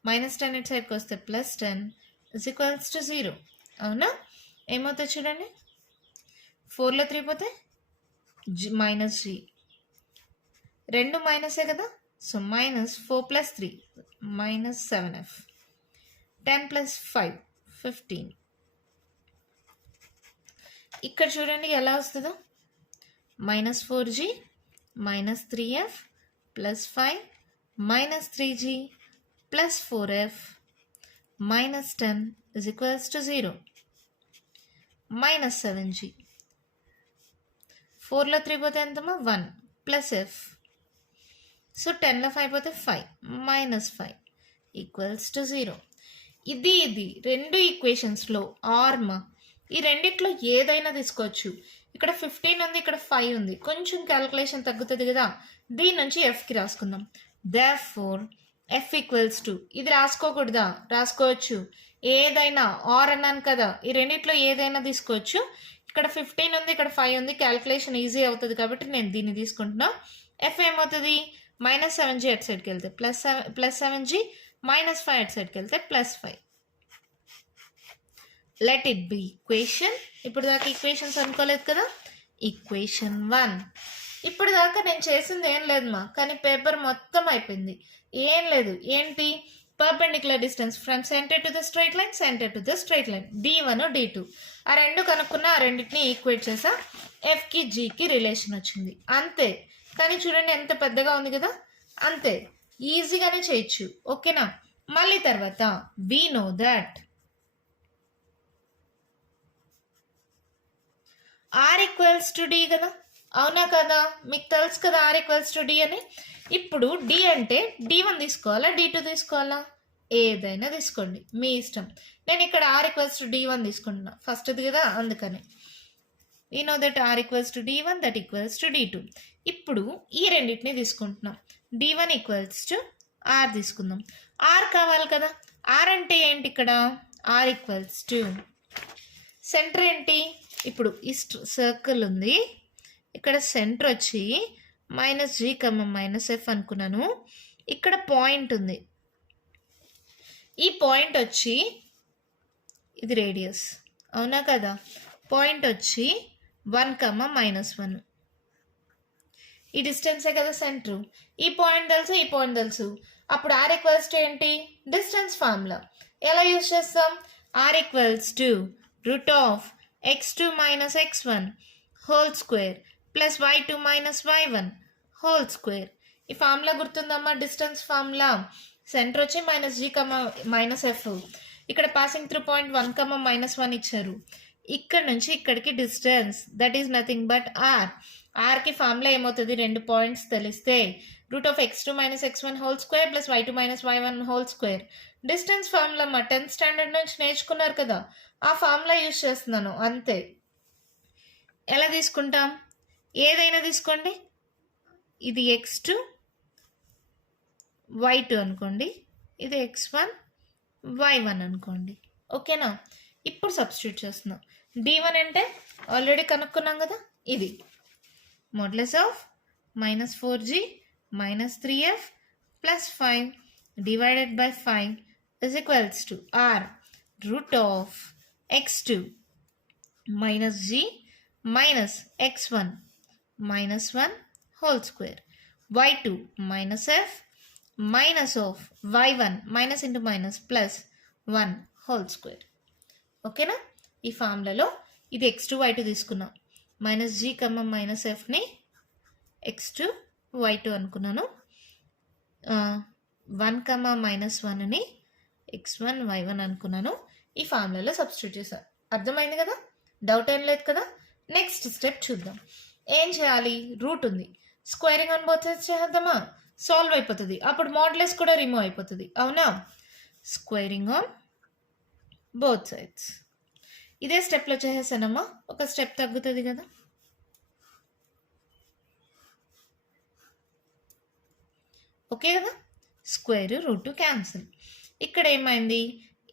-10 ఇటు సైడ్కి వస్తే +10 = 0. అవునా? ఏమవుతుంది చూడండి, 4లో 3 పోతే -g, రెండు మైనసే కదా, సో -4 + 3 -7f, 10 + 5 15. ఇక్కడ చూడండి ఎలా వస్తుందో, -4g - 3f + 5 -3g + 4f -10 = 0. -7g, 4లో 3 పోతే ఎంతమ్మా, 1 + f, సో 10లో 5 పోతే 5 -5 = 0. ఇది రెండు ఈక్వేషన్స్లో ఆర్మ్, ఈ రెండిట్లో ఏదైనా తీసుకోవచ్చు. ఇక్కడ 15 ఉంది, ఇక్కడ 5 ఉంది, కొంచెం క్యాలిక్యులేషన్ తగ్గుతుంది కదా, దీని నుంచి ఎఫ్కి రాసుకుందాం. therefore f = ఇది రాసుకోకూడదా, రాసుకోవచ్చు, ఏదైనా ఆర్ అన్నాను కదా, ఈ రెండిట్లో ఏదైనా తీసుకోవచ్చు. ఇక్కడ 15 ఉంది, ఇక్కడ 5 ఉంది, క్యాలిక్యులేషన్ ఈజీ అవుతుంది కాబట్టి నేను దీన్ని తీసుకుంటున్నా. ఎఫ్ ఏమవుతుంది, -7g అటు సైడ్కి వెళ్తే +7g -5 అటు సైడ్కి వెళ్తే +5. Let it be equation. ఇప్పుడు దాకా ఈక్వేషన్స్ అనుకోలేదు కదా, ఈక్వేషన్ 1. ఇప్పుడు దాకా నేను చేసింది ఏం లేదు మా, కానీ పేపర్ మొత్తం అయిపోయింది. ఏం లేదు, ఏంటి, perpendicular distance from centre to the straight line, centre to the straight line, d1 d2, ఆ రెండు కనుక్కున్న, ఆ రెండింటిని ఈక్వేట్ చేసా, ఎఫ్కి జీకి రిలేషన్ వచ్చింది, అంతే. కానీ చూడండి ఎంత పెద్దగా ఉంది కదా, అంతే, ఈజీగానే చేయొచ్చు. ఓకేనా? మళ్ళీ తర్వాత we know that r = d కదా, అవునా కదా, మీకు తెలుసు కదా r = d అని. ఇప్పుడు d అంటే d1 తీసుకోవాలా d2 తీసుకోవాలా, ఏదైనా తీసుకోండి మీ ఇష్టం. నేను ఇక్కడ r = d1 తీసుకుంటున్నా, ఫస్ట్ది కదా, అందుకని we know that r = d1 that = d2. ఇప్పుడు ఈ రెండింటిని తీసుకుంటున్నాం, d1 = r తీసుకుందాం. r కావాలి కదా, r అంటే ఏంటి, ఇక్కడ r = సెంటర్ ఏంటి, ఇప్పుడు ఈ సర్కిల్ ఉంది, ఇక్కడ సెంటర్ వచ్చి -g, -f అనుకున్నాను. ఇక్కడ పాయింట్ ఉంది, ఈ పాయింట్ వచ్చి ఇది రేడియస్, అవునా కదా, పాయింట్ వచ్చి 1, -1, ఈ డిస్టెన్సే కదా సెంటర్. ఈ పాయింట్ తెలుసు, ఈ పాయింట్ తెలుసు. అప్పుడు r = ఏంటి, డిస్టెన్స్ ఫార్ములా ఎలా యూజ్ చేస్తాం, r = √x2 - x1 whole square + y2 - y1 whole square. ఈ ఫార్ములా గుర్తుందమ్మా, డిస్టెన్స్ ఫార్ములా. సెంటర్ వచ్చి -g, -f, ఇక్కడ పాసింగ్ త్రూ పాయింట్ 1, -1 ఇచ్చారు. ఇక్కడ నుంచి ఇక్కడికి distance that is nothing but r. ఆర్కి ఫార్ములా ఏమవుతుంది, 2 పాయింట్స్ తెలిస్తే root of x2 minus x1 whole square plus y2 minus y1 whole square. Distance formula మా 10th స్టాండర్డ్ నుంచి నేర్చుకున్నారు కదా, ఆ ఫార్ములా యూజ్ చేస్తున్నాను అంతే. ఎలా తీసుకుంటాం, ఏదైనా తీసుకోండి. ఇది x2 y2 అనుకోండి, ఇది x1 y1 అనుకోండి. ఓకేనా, ఇప్పుడు సబ్స్టిట్యూట్ చేస్తున్నాం. d1 అంటే ఆల్రెడీ కనుక్కున్నాం కదా, ఇది modulus of minus 4g minus 3f plus 5 divided by 5 is equals to r root of x2 minus g minus x1 minus 1 whole square y2 minus f minus of y1 minus into minus plus 1 whole square. ఓకేనా, ఈ ఫార్ములాలో ఇది x2 y2 తీసుకున్నాం, minus g comma minus ఎఫ్ని x2 y2 అనుకున్నాను, 1 కమ్మ minus 1ని x1 y1 అనుకున్నాను. ఈ ఫార్ములాలో సబ్స్టిట్యూట్ చేశాను. అర్థమైంది కదా, డౌట్ ఏం లేదు కదా. నెక్స్ట్ స్టెప్ చూద్దాం. ఏం చేయాలి, రూట్ ఉంది, స్క్వేరింగ్ ఆన్ బోత్ సైడ్స్ చేద్దామా, సాల్వ్ అయిపోతుంది. అప్పుడు మోడ్యులస్ కూడా రిమూవ్ అయిపోతుంది. అవునా, స్క్వేరింగ్ ఆన్ బోత్ సైడ్స్. ఇదే స్టెప్లో చేసేసానమ్మా, ఒక స్టెప్ తగ్గుతుంది కదా. ఓకే కదా, స్క్వేర్ రూట్ క్యాన్సిల్. ఇక్కడ ఏమైంది,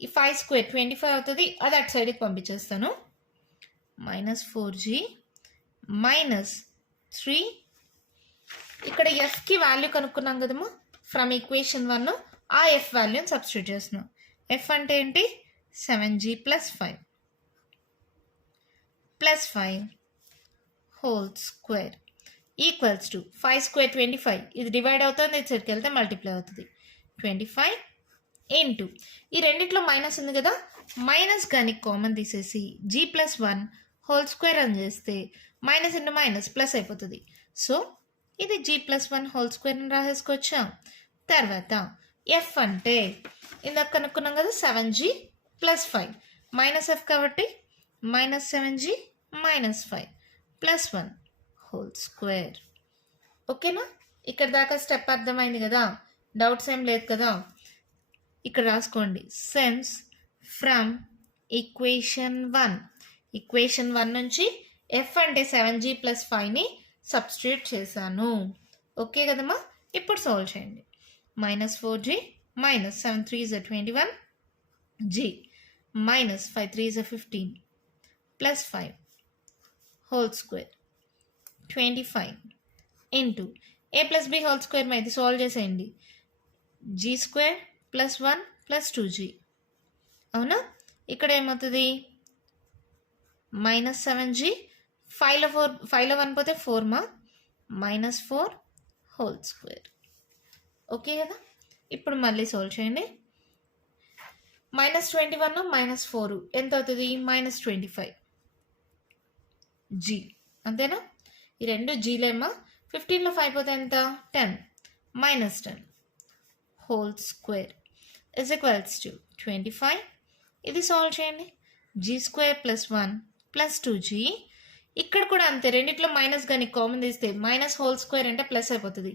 ఈ 5 స్క్వేర్ 25 అవుతుంది, అది అటు సైడ్కి పంపించేస్తాను. మైనస్ 4g మైనస్ 3, ఇక్కడ ఎఫ్కి వాల్యూ కనుక్కున్నాం కదమ్మా ఫ్రమ్ ఈక్వేషన్ 1, ఆ ఎఫ్ వాల్యూని సబ్స్టిట్యూట్ చేస్తున్నాం. ఎఫ్ అంటే ఏంటి, 7g plus 5 plus 5 whole square equals to 5 square 25, ఇది డివైడ్ అవుతుంది, ఇది సైడ్కి వెళ్తే మల్టిప్లై అవుతుంది. 25 ఇంటూ ఈ రెండిట్లో మైనస్ ఉంది కదా, మైనస్ కానీ కామన్ తీసేసి g ప్లస్ 1 హోల్ స్క్వేర్ అని చేస్తే మైనస్ ఇంటూ మైనస్ ప్లస్ అయిపోతుంది. సో ఇది g ప్లస్ 1 హోల్ స్క్వేర్ అని రాసేసుకోవచ్చా. తర్వాత ఎఫ్ అంటే ఇందాక కనుక్కున్నాం కదా 7g ప్లస్ 5 మైనస్ ఎఫ్ కాబట్టి minus 7g minus 5 plus 1 whole square. ఓకేనా, ఇక్కడ దాకా స్టెప్ అర్థమైంది కదా, డౌట్స్ ఏం లేదు కదా. ఇక్కడ రాసుకోండి, సెన్స్ ఫ్రమ్ ఈక్వేషన్ 1. ఈక్వేషన్ 1 నుంచి ఎఫ్ అంటే 7g ప్లస్ 5ని సబ్స్టిట్యూట్ చేశాను. ఓకే కదమ్మా, ఇప్పుడు సాల్వ్ చేయండి. Minus 4g minus 7 3 is 21 g minus 5 3 is 15 plus 5 whole square 25 into a plus b whole square మీద సాల్వ్ చేసేయండి. g square plus 1 plus 2g. అవునా, ఇక్కడ ఏమవుతుంది, మైనస్ 7g 5లో 1 పోతే 4 మా మైనస్ 4 హోల్ స్క్వేర్. ఓకే కదా, ఇప్పుడు మళ్ళీ సాల్వ్ చేయండి. మైనస్ 21 మైనస్ 4 ఎంత అవుతుంది, మైనస్ 25 g. అంతేనా, ఈ రెండు జీలేమా. 15లో 5 పోతే ఎంత, 10 minus 10 whole square is equals to 25. ఇది సాల్వ్ చేయండి. g square plus 1 plus 2g. ఇక్కడ కూడా అంతే, రెండిట్లో మైనస్ కానీ కామన్ తీస్తే మైనస్ హోల్ స్క్వేర్ అంటే ప్లస్ అయిపోతుంది.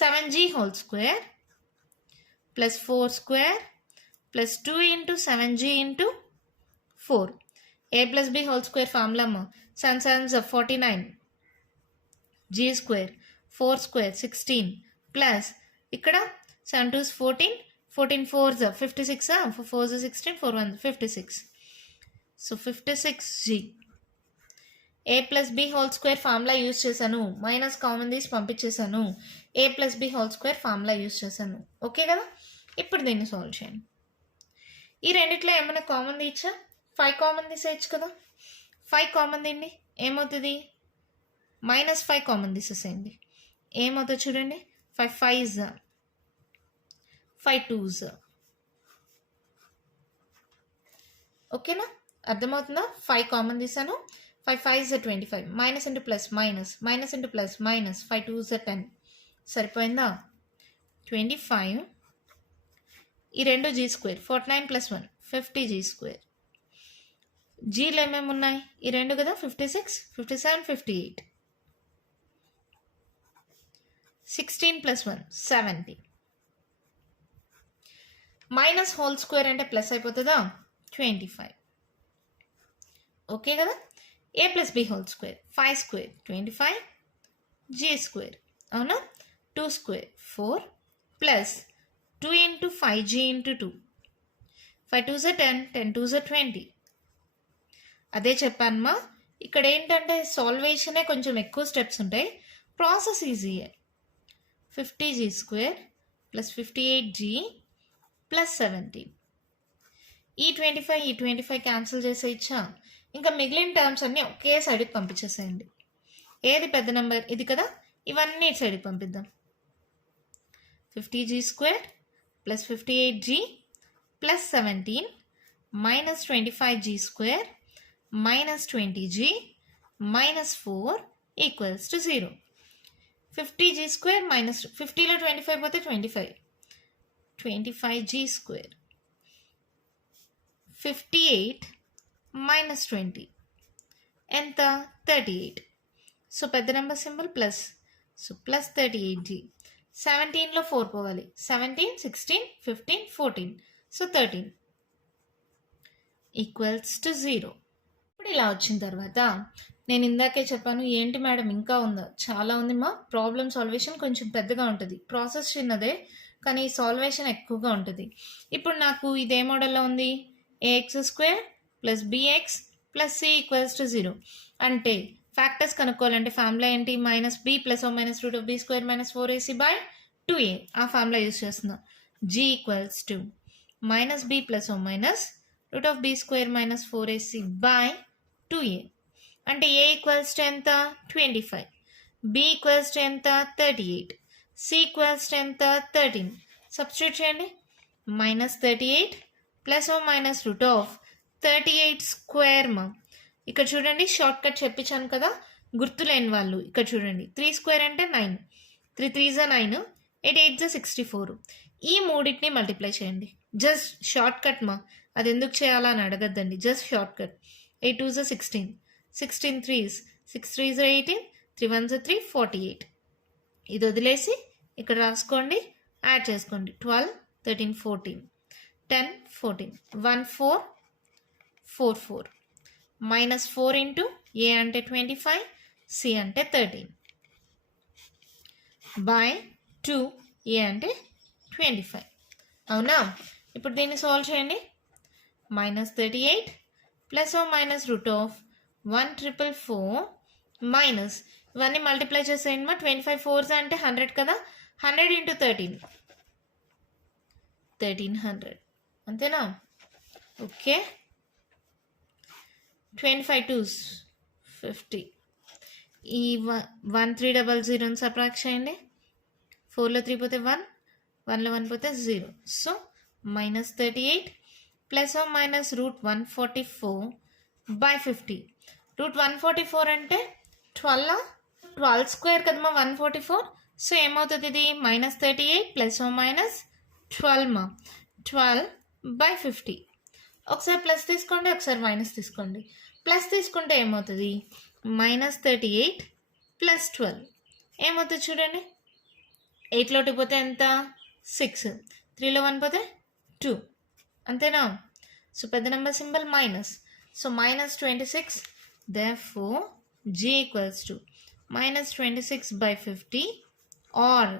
7g whole square plus 4 square plus 2 into 7g into 4. A plus b whole square formula 7 7s 49 g square 4 square 16 plus ఇక్కడ 7 2s 14 14 4s 56 4s 16 4 1 56. So 56g. A plus b whole square formula use చేశాను, minus common తీసి పంపించేశాను, a plus b whole square formula use చేశాను. Okay కదా, ఇప్పుడు దీన్ని solve చేయండి. ఈ రెండిట్లో ఏమైనా కామన్ తీయచ్చా, 5 కామన్ తీసేయచ్చు కదా. 5 కామన్ తీయండి, ఏమవుతుంది, మైనస్ 5 కామన్ తీసేసేయండి, ఏమవుతుంది చూడండి. 5 5s 5 2s. ఓకేనా, అర్థమవుతుందా. 5 కామన్ తీసాను, 5 5s 25 minus into plus minus minus into plus minus 5 2s 10. సరిపోయిందా. 25 ఈ రెండు g square 49 plus 1 50g square. జీలు ఏమేమి ఉన్నాయి, ఈ రెండు కదా, 56 57 58. 16 plus 1 17. మైనస్ హోల్ స్క్వేర్ అంటే ప్లస్ అయిపోతుందా 25. ఓకే కదా. A plus b whole square 5 square 25 g square అవునా. 2 square 4 plus 2 into 5 g into 2 5 2 జ 10 10 2 జ 20. అదే చెప్పానమ్మా, ఇక్కడ ఏంటంటే సాల్వేషనే కొంచెం ఎక్కువ స్టెప్స్ ఉంటాయి, ప్రాసెస్ ఈజీయే. 50 g square plus 58 g plus 17. ఈ 25 క్యాన్సిల్ చేసేయచ్చా. ఇంకా మిగిలిన టర్మ్స్ అన్నీ ఒకే సైడ్కి పంపించేసేయండి. ఏది పెద్ద నెంబర్ ఇది కదా, ఇవన్నీ ఇటు సైడ్కి పంపిద్దాం. 50 g square plus 58 g plus 17 minus 25 g square minus 20 g minus 4 equals to 0. 50 g square minus 50లో 25 పోతే 25 జీ స్క్వేర్ 58 మైనస్ 20 ఎంత 38. సో పెద్ద number symbol plus, so plus 38 g. 17లో 4 పోవాలి, 17 16 15 14, సో 13 ఈక్వల్స్ టు 0. ఇప్పుడు ఇలా వచ్చిన తర్వాత నేను ఇందాకే చెప్పాను, ఏంటి మేడం ఇంకా ఉందా, చాలా ఉంది మా. ప్రాబ్లమ్ సాల్వేషన్ కొంచెం పెద్దగా ఉంటుంది, ప్రాసెస్ చిన్నదే కానీ సాల్వేషన్ ఎక్కువగా ఉంటుంది. ఇప్పుడు నాకు ఇదే మోడల్లో ఉంది, a x square plus b x plus c equals to 0. అంటే ఫ్యాక్టర్స్ కనుక్కోవాలంటే ఫార్ములా ఏంటి, minus b plus oh minus root of b square minus 4ac by 2a. ఆ ఫార్ములా యూస్ చేస్తున్నా. G equals to minus b plus oh minus root of b square minus 4ac by 2a. అంటే ఏ equals to ఎంత 25, B equals to ఎంత 38, C equals to ఎంత 13. Substitute చేయండి. Minus 38 plus oh minus root of 38 square మా. ఇక్కడ చూడండి short cut చెప్పించాను కదా, గుర్తులేని వాళ్ళు ఇక్కడ చూడండి. 3 స్క్వేర్ అంటే 9, 3 3 జ 9, 8 8 జ 64. ఈ మూడింటిని మల్టిప్లై చేయండి. జస్ట్ షార్ట్ కట్ మా, అది ఎందుకు చేయాలా అని అడగద్దండి, జస్ట్ షార్ట్ కట్. 8 2 జ 16, 16 3s, 6 3 జ 18, 3 1 జ 3 48. ఇది వదిలేసి ఇక్కడ రాసుకోండి, యాడ్ చేసుకోండి. 12 13 14 10 14 1 4 4 4 మైనస్ 4 ఇంటూ ఏ అంటే 25, సి అంటే 13 బై 2 ఏ అంటే 25. అవునా. ఇప్పుడు దీన్ని సాల్వ్ చేయండి. Minus 38 plus oh minus root of 1,444 minus ఇవన్నీ మల్టిప్లై చేసేయండి మా. 25 4s అంటే 100 కదా, 100 ఇంటూ 13 1300 అంతేనా. ఓకే. 25 2s 50. ఈ 1300 సబ్ట్రాక్ట్ చేయండి. 4లో 3 పోతే 1, 1లో 1 పోతే 0. So minus 38 plus oh minus root 144 by 50. Root 144 అంటే 12 స్క్వేర్ కదమ్మా 144. సో ఏమవుతుంది ఇది మైనస్ 38 ప్లస్ ఓ మైనస్ 12 మా. 12 బై 50. ఒకసారి ప్లస్ తీసుకోండి, ఒకసారి మైనస్ తీసుకోండి. ప్లస్ తీసుకుంటే ఏమవుతుంది మైనస్ 38 ప్లస్ 12 ఏమవుతుంది చూడండి. 8లోకి పోతే ఎంత 6, 3లో 1 పోతే 2 అంతేనా. సో పెద్ద number symbol minus, so minus 26. therefore g equals to minus 26 by 50 or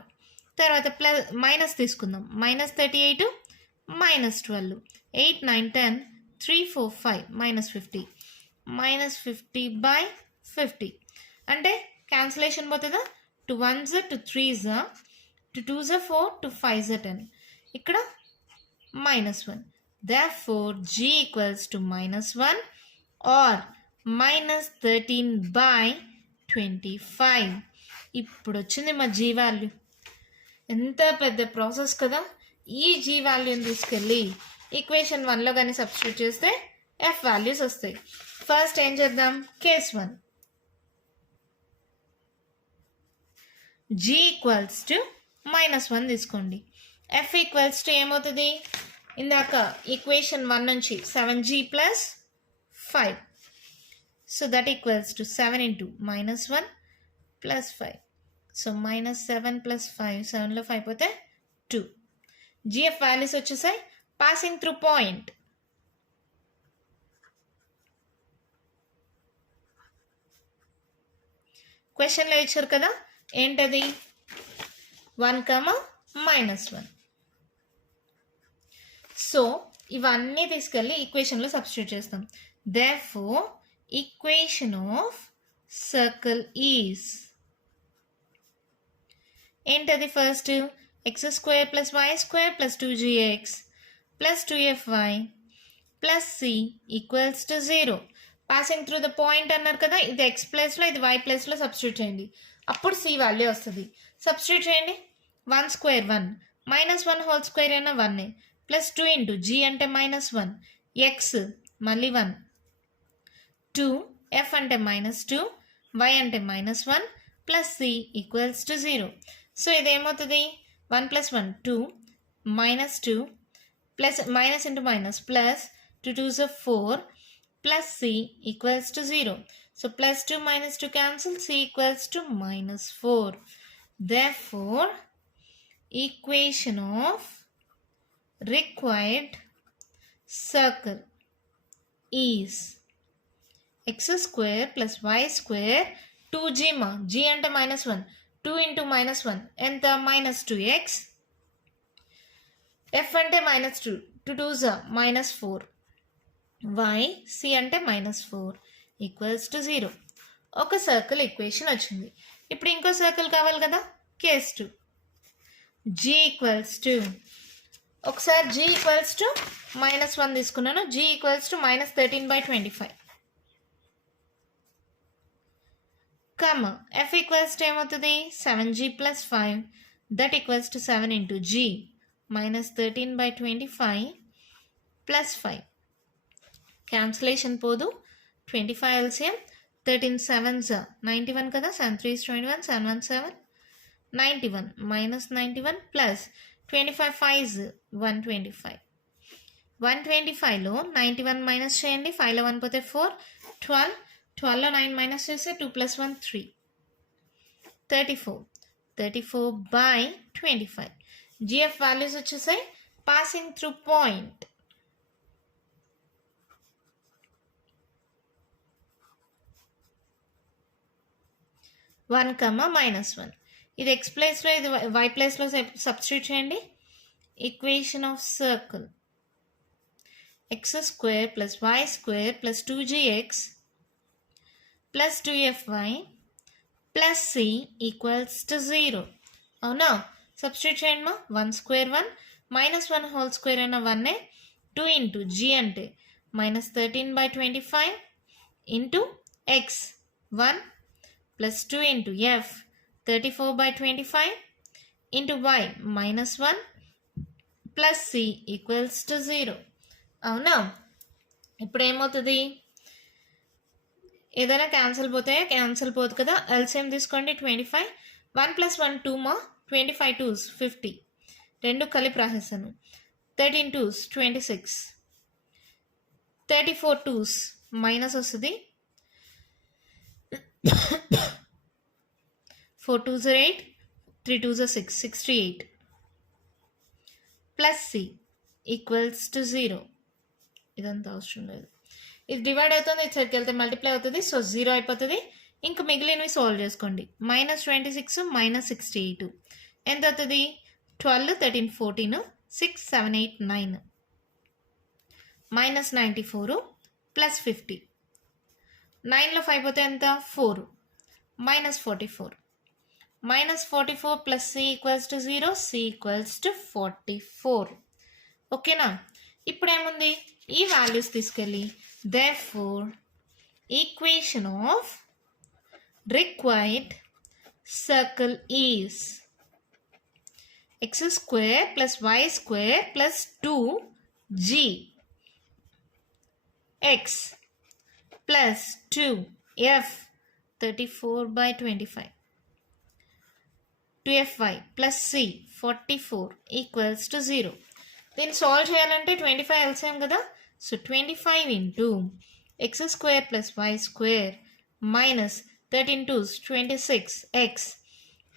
తర్వాత ప్లస్ మైనస్ తీసుకుందాం. Minus 38 minus 12 8 9 10 3 4 5 minus 50 minus 50 by 50 అంటే క్యాన్సిలేషన్ పోతుందా. 2 1s 2 3s 2 2s 4 2 5s 10. ఇక్కడ minus 1. therefore g equals to minus 1 or minus 13 by 25. ఇప్పుడు వచ్చింది మా G value. ఎంత పెద్ద ప్రాసెస్ కదా. ఈ జీ వాల్యూని తీసుకెళ్ళి ఈక్వేషన్ 1లో కానీ సబ్స్టిట్యూట్ చేస్తే ఎఫ్ వాల్యూస్ వస్తాయి. ఫస్ట్ ఏం చేద్దాం, case 1. G equals to minus 1 తీసుకోండి. ఎఫ్ ఈక్వల్స్ టు ఏమవుతుంది, ఇందాక ఈక్వేషన్ 1 నుంచి 7g plus 5. So that equals to 7 into minus 1 plus 5. So -7 + 5, 7లో 5 పోతే 2. జిఎఫ్ వాల్యూస్ వచ్చేసాయి. Passing through point. క్వశ్చన్లో ఇచ్చారు కదా, ఏంటది? 1, -1. సో ఇవన్నీ తీసుకెళ్ళి ఈక్వేషన్లో సబ్స్టిట్యూట్ చేస్తాం. Therefore equation of circle is ఏంటది? First x² + y² + 2gx + 2fy + c = 0. Passing through the point అన్నారు కదా, ఇది x ప్లేస్లో ఇది y ప్లేస్లో సబ్స్టిట్యూట్ చేయండి. అప్పుడు c వాల్యూ వస్తుంది. సబ్స్టిట్యూట్ చేయండి. 1² 1, -1² అయినా 1 ప్లస్ 2 ఇంటూ g అంటే -1, x మళ్ళీ 1, 2 f అంటే -2, y అంటే -1 ప్లస్ c = 0. సో ఇదేమవుతుంది? 1 + 1 2, -2 plus minus into minus plus 2 2s 4 plus c = 0. So +2 -2 cancel, c = -4. Therefore, equation of required circle is x² + y² 2g మా g అంటే -1, 2 into -1 ఎంత? -2x, f అంటే -2, 2 2s -4, y c అంటే -4 = 0. ఒక circle equation వచ్చింది. ఇప్పుడు ఇంకో సర్కిల్ కావాలి కదా, కేస్ 2. g = ఒకసారి g = -1 తీసుకున్నాను. g = -13/25. f ఏమవుతుంది? 7g + 5 that = 7 into g -13/25 + 5. Cancellation పోదు. 25 LCM 13 7s 91 కదా, 7 3s 21, 7 1 7, 91 -91 ప్లస్ 25 5s 125. 125లో 91 మైనస్ చేయండి. 5లో 1 పోతే 4, 12, 12లో 9 మైనస్ చేస్తే 2 + 1 3, 34. 34/25. జిఎఫ్ వాల్యూస్ వచ్చేసాయి. Passing through point. -1 ఇది x ప్లేస్లో ఇది y ప్లేస్లో సబ్స్టిట్యూట్ చేయండి. Equation of circle x² + y² + 2gx + 2fy + c = 0. అవునా? సబ్స్టిట్యూట్ చేయండి మా. 1² 1, -1² అయినా 1, 2 ఇంటూ g అంటే -13/25 into x 1 plus 2 into f 34/25 into y -1 plus c = 0. అవునా? ఇప్పుడు ఏమవుతుంది? ఏదైనా క్యాన్సిల్ పోదు కదా. ఎల్సిఎం తీసుకోండి. 25, 1 + 1 2 మా, 25 2s 50, 2 కలిపి రాసేసాను. 13 2s 26, 34 2s మైనస్ వస్తుంది. 4 2s 8, 3 2s 6, 68 ప్లస్ c = 0. ఇదంతా అవసరం లేదు. ఇది డివైడ్ అవుతుంది, ఇటు సైడ్కి వెళ్తే మల్టిప్లై అవుతుంది. సో 0 అయిపోతుంది. ఇంకా మిగిలినవి సాల్వ్ చేసుకోండి. -26 -68 ఎంత అవుతుంది? 12 13 14 6 7 8 9 -94 ప్లస్ 50. 9లో 5 పోతే ఎంత? 4 -44. -44 ప్లస్ c = 0, c = 44. ఓకేనా? ఇప్పుడు ఏముంది? ఈ వాల్యూస్ తీసుకెళ్ళి therefore equation of required circle is x² + y² + 2g x plus 2f 34/25 2fy plus c 44 = 0. దీన్ని సాల్వ్ చేయాలంటే 25 LCM కదా. So 25 into x² + y² -13 2s 26x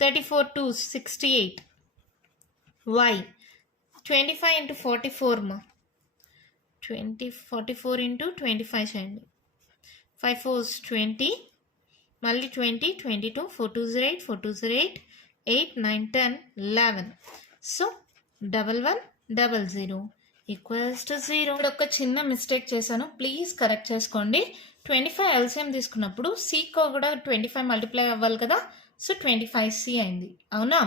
34 to 68. Y 25 into 44 ma 44 into 25 చేయండి. 5 4s 20, మళ్ళీ 20 22 4 2s 8 4 2s 8 8 9 10 11. So 1100 equals to 0. ఇక్కడ ఒక చిన్న mistake చేశాను, please correct చేసుకోండి. 25 ఎల్సిఎం తీసుకున్నప్పుడు సీకో కూడా 25 మల్టిప్లై అవ్వాలి కదా, సో 25C అయింది అవునా.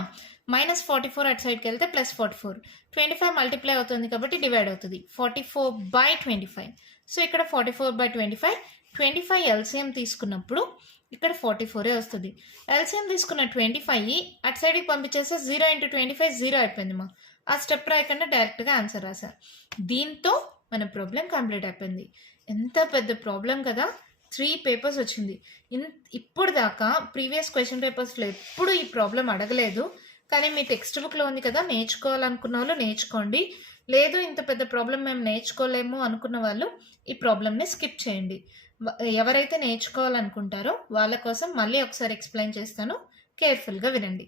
-44 అటు సైడ్కి వెళ్తే +44, 25 మల్టిప్లై అవుతుంది కాబట్టి డివైడ్ అవుతుంది 44/25. సో ఇక్కడ 44/25, 25 ఎల్సిఎం తీసుకున్నప్పుడు ఇక్కడ 44 వస్తుంది. ఎల్సిఎం తీసుకున్న 25 అటు సైడ్కి పంపించేస్తే 0 × 25 0 అయిపోయింది మా. ఆ స్టెప్ రాయకుండా డైరెక్ట్గా ఆన్సర్ రాసా. దీంతో మన ప్రాబ్లం కంప్లీట్ అయిపోయింది. ఎంత పెద్ద ప్రాబ్లం కదా, 3 పేపర్స్ వచ్చింది. ఇప్పుడు దాకా ప్రీవియస్ క్వశ్చన్ పేపర్స్లో ఎప్పుడు ఈ ప్రాబ్లం అడగలేదు, కానీ మీ టెక్స్ట్ బుక్లో ఉంది కదా, నేర్చుకోవాలనుకున్న వాళ్ళు నేర్చుకోండి. లేదు ఇంత పెద్ద ప్రాబ్లం మేము నేర్చుకోలేము అనుకున్న వాళ్ళు ఈ ప్రాబ్లమ్ని స్కిప్ చేయండి. ఎవరైతే నేర్చుకోవాలనుకుంటారో వాళ్ళ కోసం మళ్ళీ ఒకసారి ఎక్స్ప్లెయిన్ చేస్తాను, కేర్ఫుల్గా వినండి.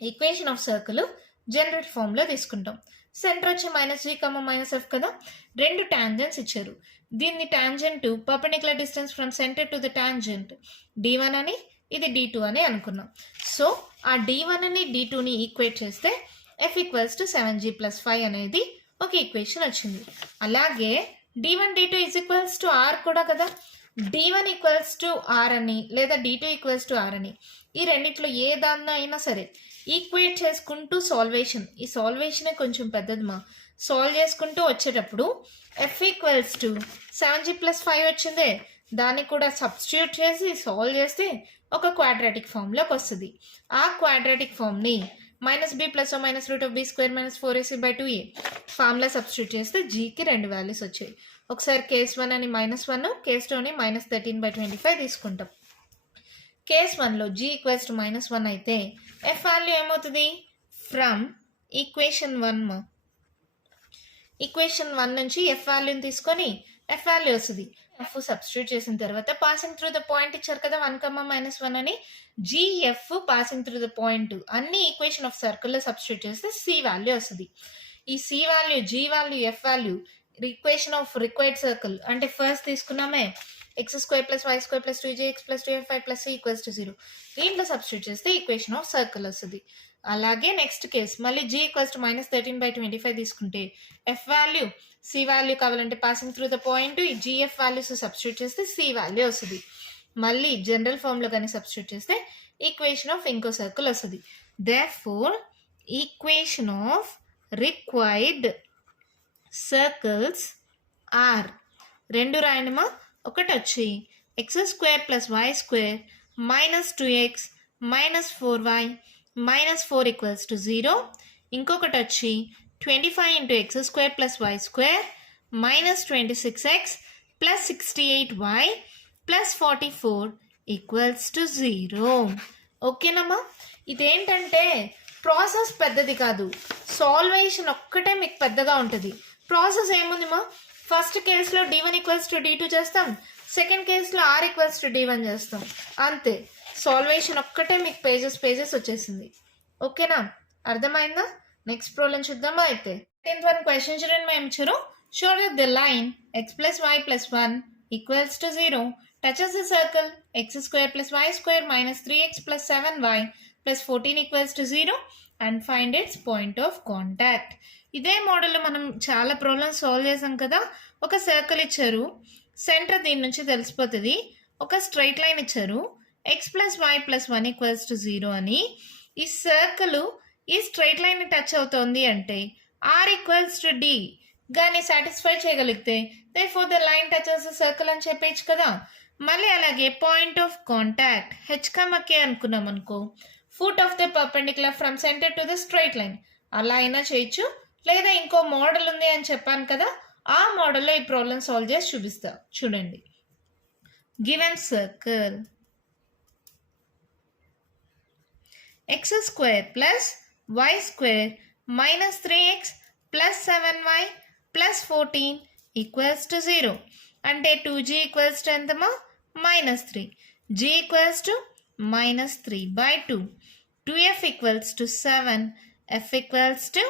ఈక్వేషన్ ఆఫ్ సర్కిల్ జనరల్ ఫామ్లో తీసుకుంటాం. సెంటర్ వచ్చి -g, -f కదా. 2 టాంజెంట్స్ ఇచ్చారు. దీన్ని tangent perpendicular distance from centre to the tangent d1 అని, ఇది d2 అని అనుకున్నాం. సో ఆ d1 అని d2ని ఈక్వేట్ చేస్తే f = 7g + 5 అనేది ఒక ఈక్వేషన్ వచ్చింది. అలాగే d1 d2 = r కూడా కదా. d1 = r అని లేదా d2 = r అని, ఈ రెండిట్లో ఏ దాన్ని అయినా సరే ఈక్వేట్ చేసుకుంటూ సాల్వేషన్, ఈ సాల్వేషనే కొంచెం పెద్దది మా. సాల్వ్ చేసుకుంటూ వచ్చేటప్పుడు f = 7g + 5 వచ్చిందే, దాన్ని కూడా సబ్స్టిట్యూట్ చేసి సాల్వ్ చేస్తే ఒక క్వాడ్రాటిక్ ఫామ్లోకి వస్తుంది. ఆ క్వాడ్రాటిక్ ఫామ్ని -b + or -√b² - 4ac/2a ఫామ్లో సబ్స్టిట్యూట్ చేస్తే జీకి 2 వాల్యూస్ వచ్చాయి. ఒకసారి కేస్ 1 అని -1, కేస్ 2 అని -13/25 తీసుకుంటాం. కేస్ 1లో g = -1 అయితే f వాల్యూ ఏమవుతుంది, ఫ్రమ్ ఈక్వేషన్ 1 ఈక్వేషన్ 1 నుంచి f వాల్యూని తీసుకొని f వాల్యూ వస్తుంది. f సబ్స్టిట్యూట్ చేసిన తర్వాత పాసింగ్ త్రూ ద పాయింట్ ఇచ్చారు కదా 1, -1 అని, gf passing through the point అన్ని ఈక్వేషన్ ఆఫ్ సర్కిల్లో సబ్స్టిట్యూట్ చేస్తే c వాల్యూ వస్తుంది. ఈ c value, g value, f value equation of required circle అంటే first తీసుకున్నామే x² + y² + 2jx + 2fy + c = 0, దీంట్లో సబ్స్టిట్యూట్ చేస్తే ఈక్వేషన్ ఆఫ్ సర్కిల్ వస్తుంది. అలాగే నెక్స్ట్ కేస్ మళ్ళీ g = -13/25 తీసుకుంటే f వాల్యూ, c వాల్యూ కావాలంటే పాసింగ్ త్రూ ద పాయింట్, ఈ gf values substitute చేస్తే c వాల్యూ వస్తుంది. మళ్ళీ జనరల్ ఫామ్లో కానీ సబ్స్టిట్యూట్ చేస్తే ఈక్వేషన్ ఆఫ్ ఇంకో సర్కిల్ వస్తుంది. Therefore equation of required circles are, 2 రాయడమా. ఒకటి వచ్చి x² + y² -2x -4y -4 = 0. ఇంకొకటి వచ్చి 25 × x² + y² -26x + 68y + 44 = 0. ఓకేనమ్మా. ఇదేంటంటే ప్రాసెస్ పెద్దది కాదు, సాల్వేషన్ ఒక్కటే మీకు పెద్దగా ఉంటుంది. ప్రాసెస్ ఏముంది మా, ఫస్ట్ కేసులో d1 = d2 చేస్తాం, సెకండ్ కేసులో r = d1 చేస్తాం, అంతే. సాల్వేషన్ ఒక్కటే మీకు పేజెస్ వచ్చేసింది. ఓకేనా, అర్థమైందా? నెక్స్ట్ ప్రాబ్లం చూద్దామా. అయితే 10th one క్వశ్చన్ చూడండి, మేము ఇచ్చారు. Show that the line x + y + 1 = 0 touches the circle x² + y² -3x + 7y + 14 = 0 and find its point of contact. ఇదే మోడల్లో మనం చాలా ప్రాబ్లమ్స్ సాల్వ్ చేసాం కదా. ఒక సర్కిల్ ఇచ్చారు, సెంటర్ దీని నుంచి తెలిసిపోతుంది. ఒక స్ట్రైట్ లైన్ ఇచ్చారు, x + y + 1 = 0 అని. ఈ సర్కిల్ ఈ స్ట్రైట్ లైన్ని టచ్ అవుతోంది అంటే r = d గాని సాటిస్ఫై చేయగలిగితే therefore the line touches the circle అని చెప్పేచ్చు కదా. మళ్ళీ అలాగే point of contact h, k అనుకున్నాం అనుకో, foot of the perpendicular from centre to the straight line, అలా అయినా చేయొచ్చు. లేదా ఇంకో మోడల్ ఉంది అని చెప్పాను కదా, ఆ మోడల్లో ఈ ప్రాబ్లం సాల్వ్ చేసి చూపిస్తా. చూడండి, given circle x² + y² -3x + 7y + 14 = 0 అంటే 2g = ఎంతమా, -3, g = -3/2. 2f equals to 7, f equals to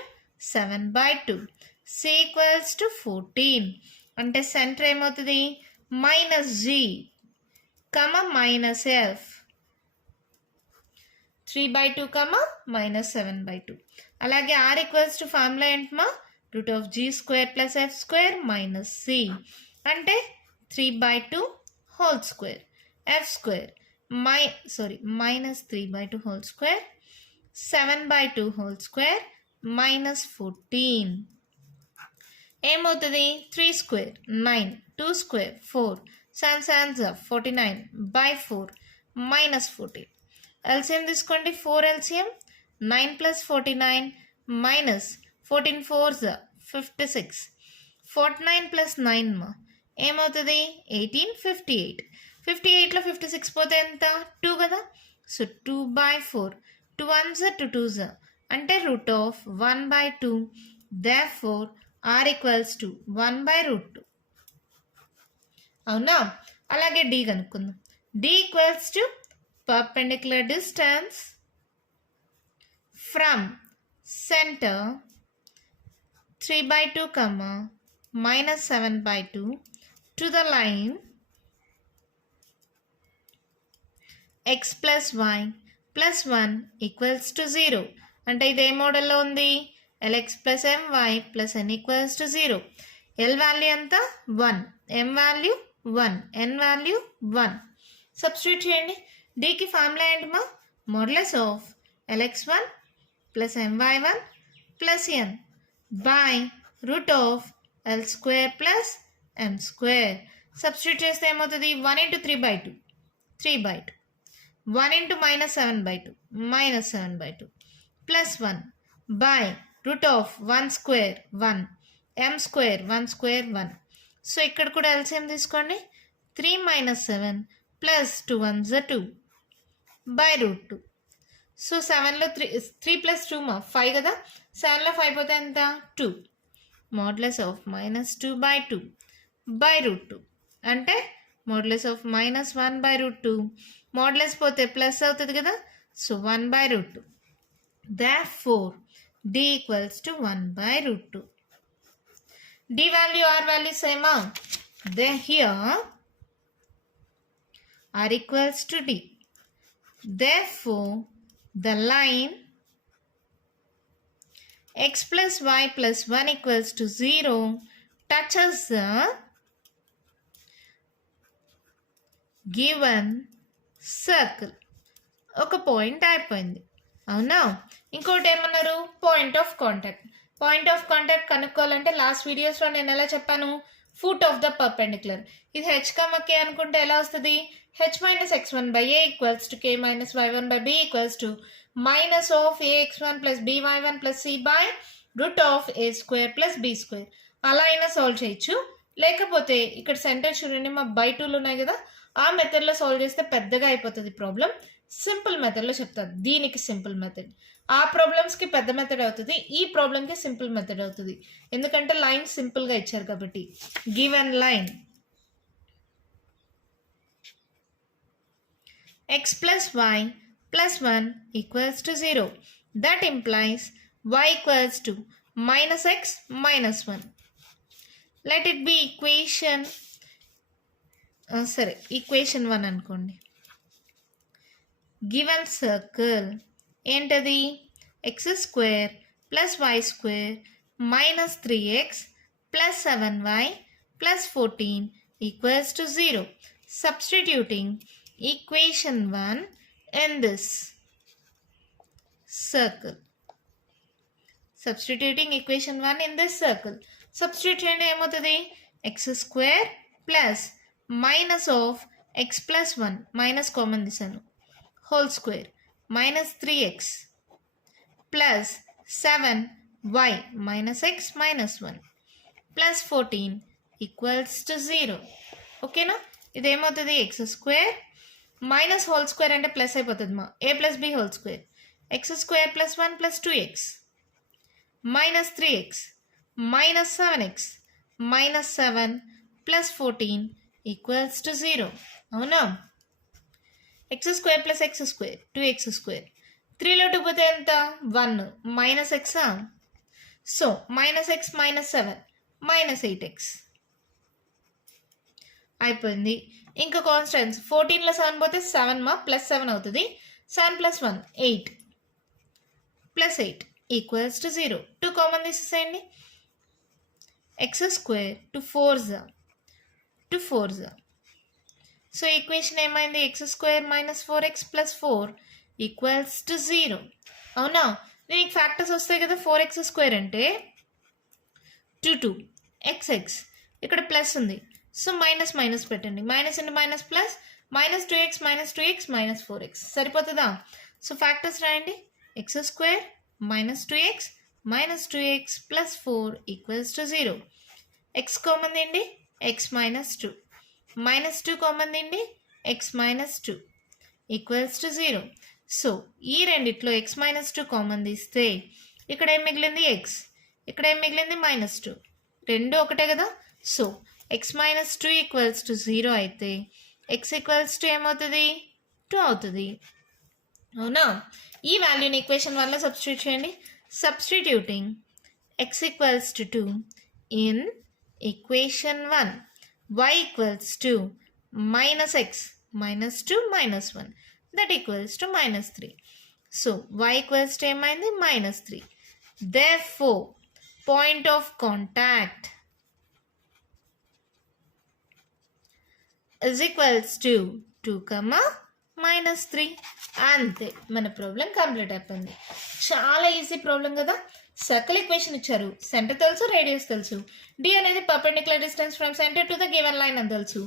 7/2, c equals to 14. అంటే సెంటర్ ఏమవుతుంది -g, -f, 3/2, -7/2. అలాగే r ఈక్వల్స్ టు ఫార్ములా ఏంటమ్మా √g² + f² - c, అంటే 3/2 whole square, f² -3/2 whole square, 7/2 whole square -14. ఏమవుతుంది 3² 9, 2² 4, 7 7s 49/4 -14. LCM తీసుకోండి 4 LCM 9 + 49 -14 4s 56, 49 + 9 ఏమవుతుంది 18 58. 58లో 56 పోతే ఎంత 2 కదా, సో 2/4, 2 1s 2 2s అంటే √1/2. therefore r equals to 1/√2. అవునా. అలాగే డి కనుక్కుందాం. D equals to perpendicular distance from centre 3/2, -7/2 to the line x + y + 1 equals to 0. అంటే ఇది ఏ మోడల్లో ఉంది lx + my + n equals to 0. l value ఎంత 1, m value 1, n value 1. Substitute చేయండి. డీకి formula ఏంటమ్మా modulus of lx1 + my1 + n by √l² + m². Substitute చేస్తే ఏమవుతుంది 1 × 3/2 3/2, 1 × -7/2 -7/2 +1 by √1² 1, m² 1² 1. So ఇక్కడ కూడా ఎల్సిఎం తీసుకోండి 3 - 7 + 2 1s 2 /√2. సో 7లో 3 + 2 5 కదా, 7లో 5 పోతే ఎంత 2. మోడ్యులస్ ఆఫ్ -2/2 /√2 అంటే మోడ్యులస్ ఆఫ్ -1/√2, మోడ్యులస్ పోతే ప్లస్ అవుతుంది కదా, so 1/√2. therefore d equals to 1/√2. d value r value సేమా, then here r equals to d. therefore the line x + y + 1 equals to 0 touches the given circle. ఒక point అయిపోయింది. అవునా. ఇంకోటి ఏమన్నారు point of contact. Point of contact కనుక్కోవాలంటే last వీడియోస్లో నేను ఎలా చెప్పాను ఫుట్ ఆఫ్ ద పర్పెండిక్యులర్. ఇది h, k అనుకుంటే ఎలా వస్తుంది h - x1/a equals to k - y1/b equals to -ax1 + by1 + c by √a² + b². అలా అయినా సాల్వ్ చేయొచ్చు. లేకపోతే ఇక్కడ సెంటర్ చూడండి మా /2లు ఉన్నాయి కదా, ఆ మెథడ్లో సాల్వ్ చేస్తే పెద్దగా అయిపోతుంది ప్రాబ్లం. సింపుల్ మెథడ్లో చెప్తాను. దీనికి సింపుల్ మెథడ్, ఆ ప్రాబ్లమ్స్కి పెద్ద మెథడ్ అవుతుంది, ఈ ప్రాబ్లంకి సింపుల్ మెథడ్ అవుతుంది. ఎందుకంటే లైన్ సింపుల్గా ఇచ్చారు కాబట్టి. Given line x + y + 1 equals to 0. That implies y equals to -x - 1. Let it be equation equation 1 అనుకోండి. గివెన్ సర్కిల్ ఏంటది x² + y² - 3x + 7y + 14 equals to 0. Substituting equation 1 in this circle. Substitute చేయండి ఏమవుతుంది x² plus -x + 1 minus common తీసాను whole square -3x plus 7y -x - 1 plus 14 equals to 0. ఓకేనా. ఇదేమవుతుంది x² minus whole square అంటే plus అయిపోతుంది మా a + b హోల్ స్క్వేర్, x² + 1 + 2x -3x -7x -7 + 14 equals to 0. అవునా. x² + x² 2x², 3లో 2 పోతే ఎంత 1 మైనస్ ఎక్సా so minus x minus 7 minus 8x అయిపోయింది. ఇంకా కాన్స్టెంట్స్ 14లో 7 పోతే 7 మా ప్లస్ 7 అవుతుంది. 7 plus 1 8 plus 8 equals to 0. 2 common తీసేసేయండి. ఎక్స్ స్క్వేర్ 2 4 సో ఈక్వేషన్ ఏమైంది x square minus 4x plus 4 equals to 0. అవునా, దీనికి ఫ్యాక్టర్స్ వస్తాయి కదా. 4x స్క్వేర్ అంటే 2 xx ఇక్కడ ప్లస్ ఉంది సో మైనస్ మైనస్ పెట్టండి. Minus into minus plus minus 2x minus 4x సరిపోతుందా. సో ఫ్యాక్టర్స్ రాయండి. X square minus 2x plus 4 equals to 0. X common తీయండి ఎక్స్ మైనస్ 2 మైనస్ 2 కామన్ తీయండి X minus 2 equals to 0. So ఈ రెండిట్లో X minus 2 common తీస్తే ఇక్కడ ఏం మిగిలింది ఎక్స్, ఇక్కడ ఏం మిగిలింది మైనస్ 2, రెండు ఒకటే కదా. So X minus 2 equals to 0 అయితే ఎక్స్ ఈక్వల్స్ టు ఏమవుతుంది 2 అవుతుంది. అవునా, ఈ వాల్యూని ఈక్వేషన్ 1లో సబ్స్టిట్యూట్ చేయండి. Substituting x equals to 2 in equation 1 y equals to minus x minus 2 minus 1 that equals to minus 3. So y equals to ఏమైంది minus 3. Therefore point of contact is equals to 2, minus 3. అంతే, మన problem complete అయిపోయింది. చాలా easy problem కదా. Circle equation ఇచ్చారు, centre తెలుసు, radius తెలుసు, D అనేది perpendicular distance from centre to the given line అని తెలుసు.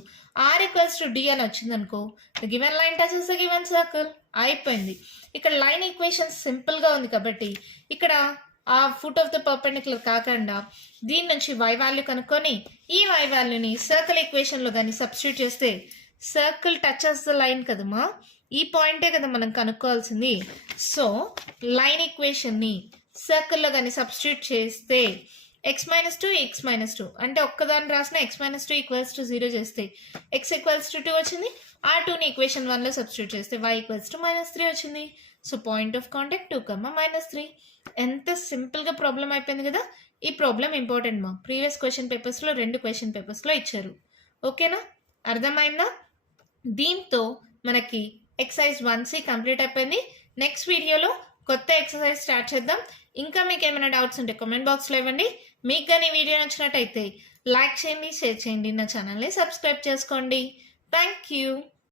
ఆర్ ఈక్వల్స్ టు డి అని వచ్చింది అనుకో, the given line touches the given circle. అయిపోయింది. ఇక్కడ లైన్ ఈక్వేషన్ సింపుల్గా ఉంది కాబట్టి ఇక్కడ ఆ ఫుట్ ఆఫ్ ద పర్పెండిక్యులర్ కాకుండా దీని నుంచి y వాల్యూ కనుక్కొని ఈ y వాల్యూని సర్కిల్ ఈక్వేషన్లో కానీ సబ్స్టిట్యూట్ చేస్తే సర్కిల్ టచెస్ ద లైన్ కదమ్మా, ఈ పాయింటే కదా మనం కనుక్కోవాల్సింది. సో లైన్ ఈక్వేషన్ని సర్కిల్లో కానీ సబ్స్టిట్యూట్ చేస్తే ఎక్స్ మైనస్ 2 అంటే ఒక్కదాన్ని రాసిన ఎక్స్ మైనస్ 2 ఈక్వల్స్ టు 0 చేస్తే ఎక్స్ ఈక్వల్స్ టు 2 వచ్చింది. ఆ 2ని ఈక్వేషన్ 1లో సబ్స్టిట్యూట్ చేస్తే y ఈక్వల్స్ టు మైనస్ 3 వచ్చింది. So point of contact 2, minus 3. ఎంత సింపుల్గా ప్రాబ్లం అయిపోయింది కదా. ఈ ప్రాబ్లం ఇంపార్టెంట్ మా ప్రీవియస్ క్వశ్చన్ పేపర్స్లో 2 క్వశ్చన్ పేపర్స్లో ఇచ్చారు. ఓకేనా, అర్థమైందా. దీంతో మనకి ఎక్సర్సైజ్ 1C కంప్లీట్ అయిపోయింది. నెక్స్ట్ వీడియోలో కొత్త ఎక్సర్సైజ్ స్టార్ట్ చేద్దాం. ఇంకా మీకు ఏమైనా డౌట్స్ ఉంటే కామెంట్ బాక్స్లో ఇవ్వండి. మీకు కానీ వీడియో నచ్చినట్టయితే లైక్ చేయండి, షేర్ చేయండి, నా ఛానల్ని సబ్స్క్రైబ్ చేసుకోండి. Thank you.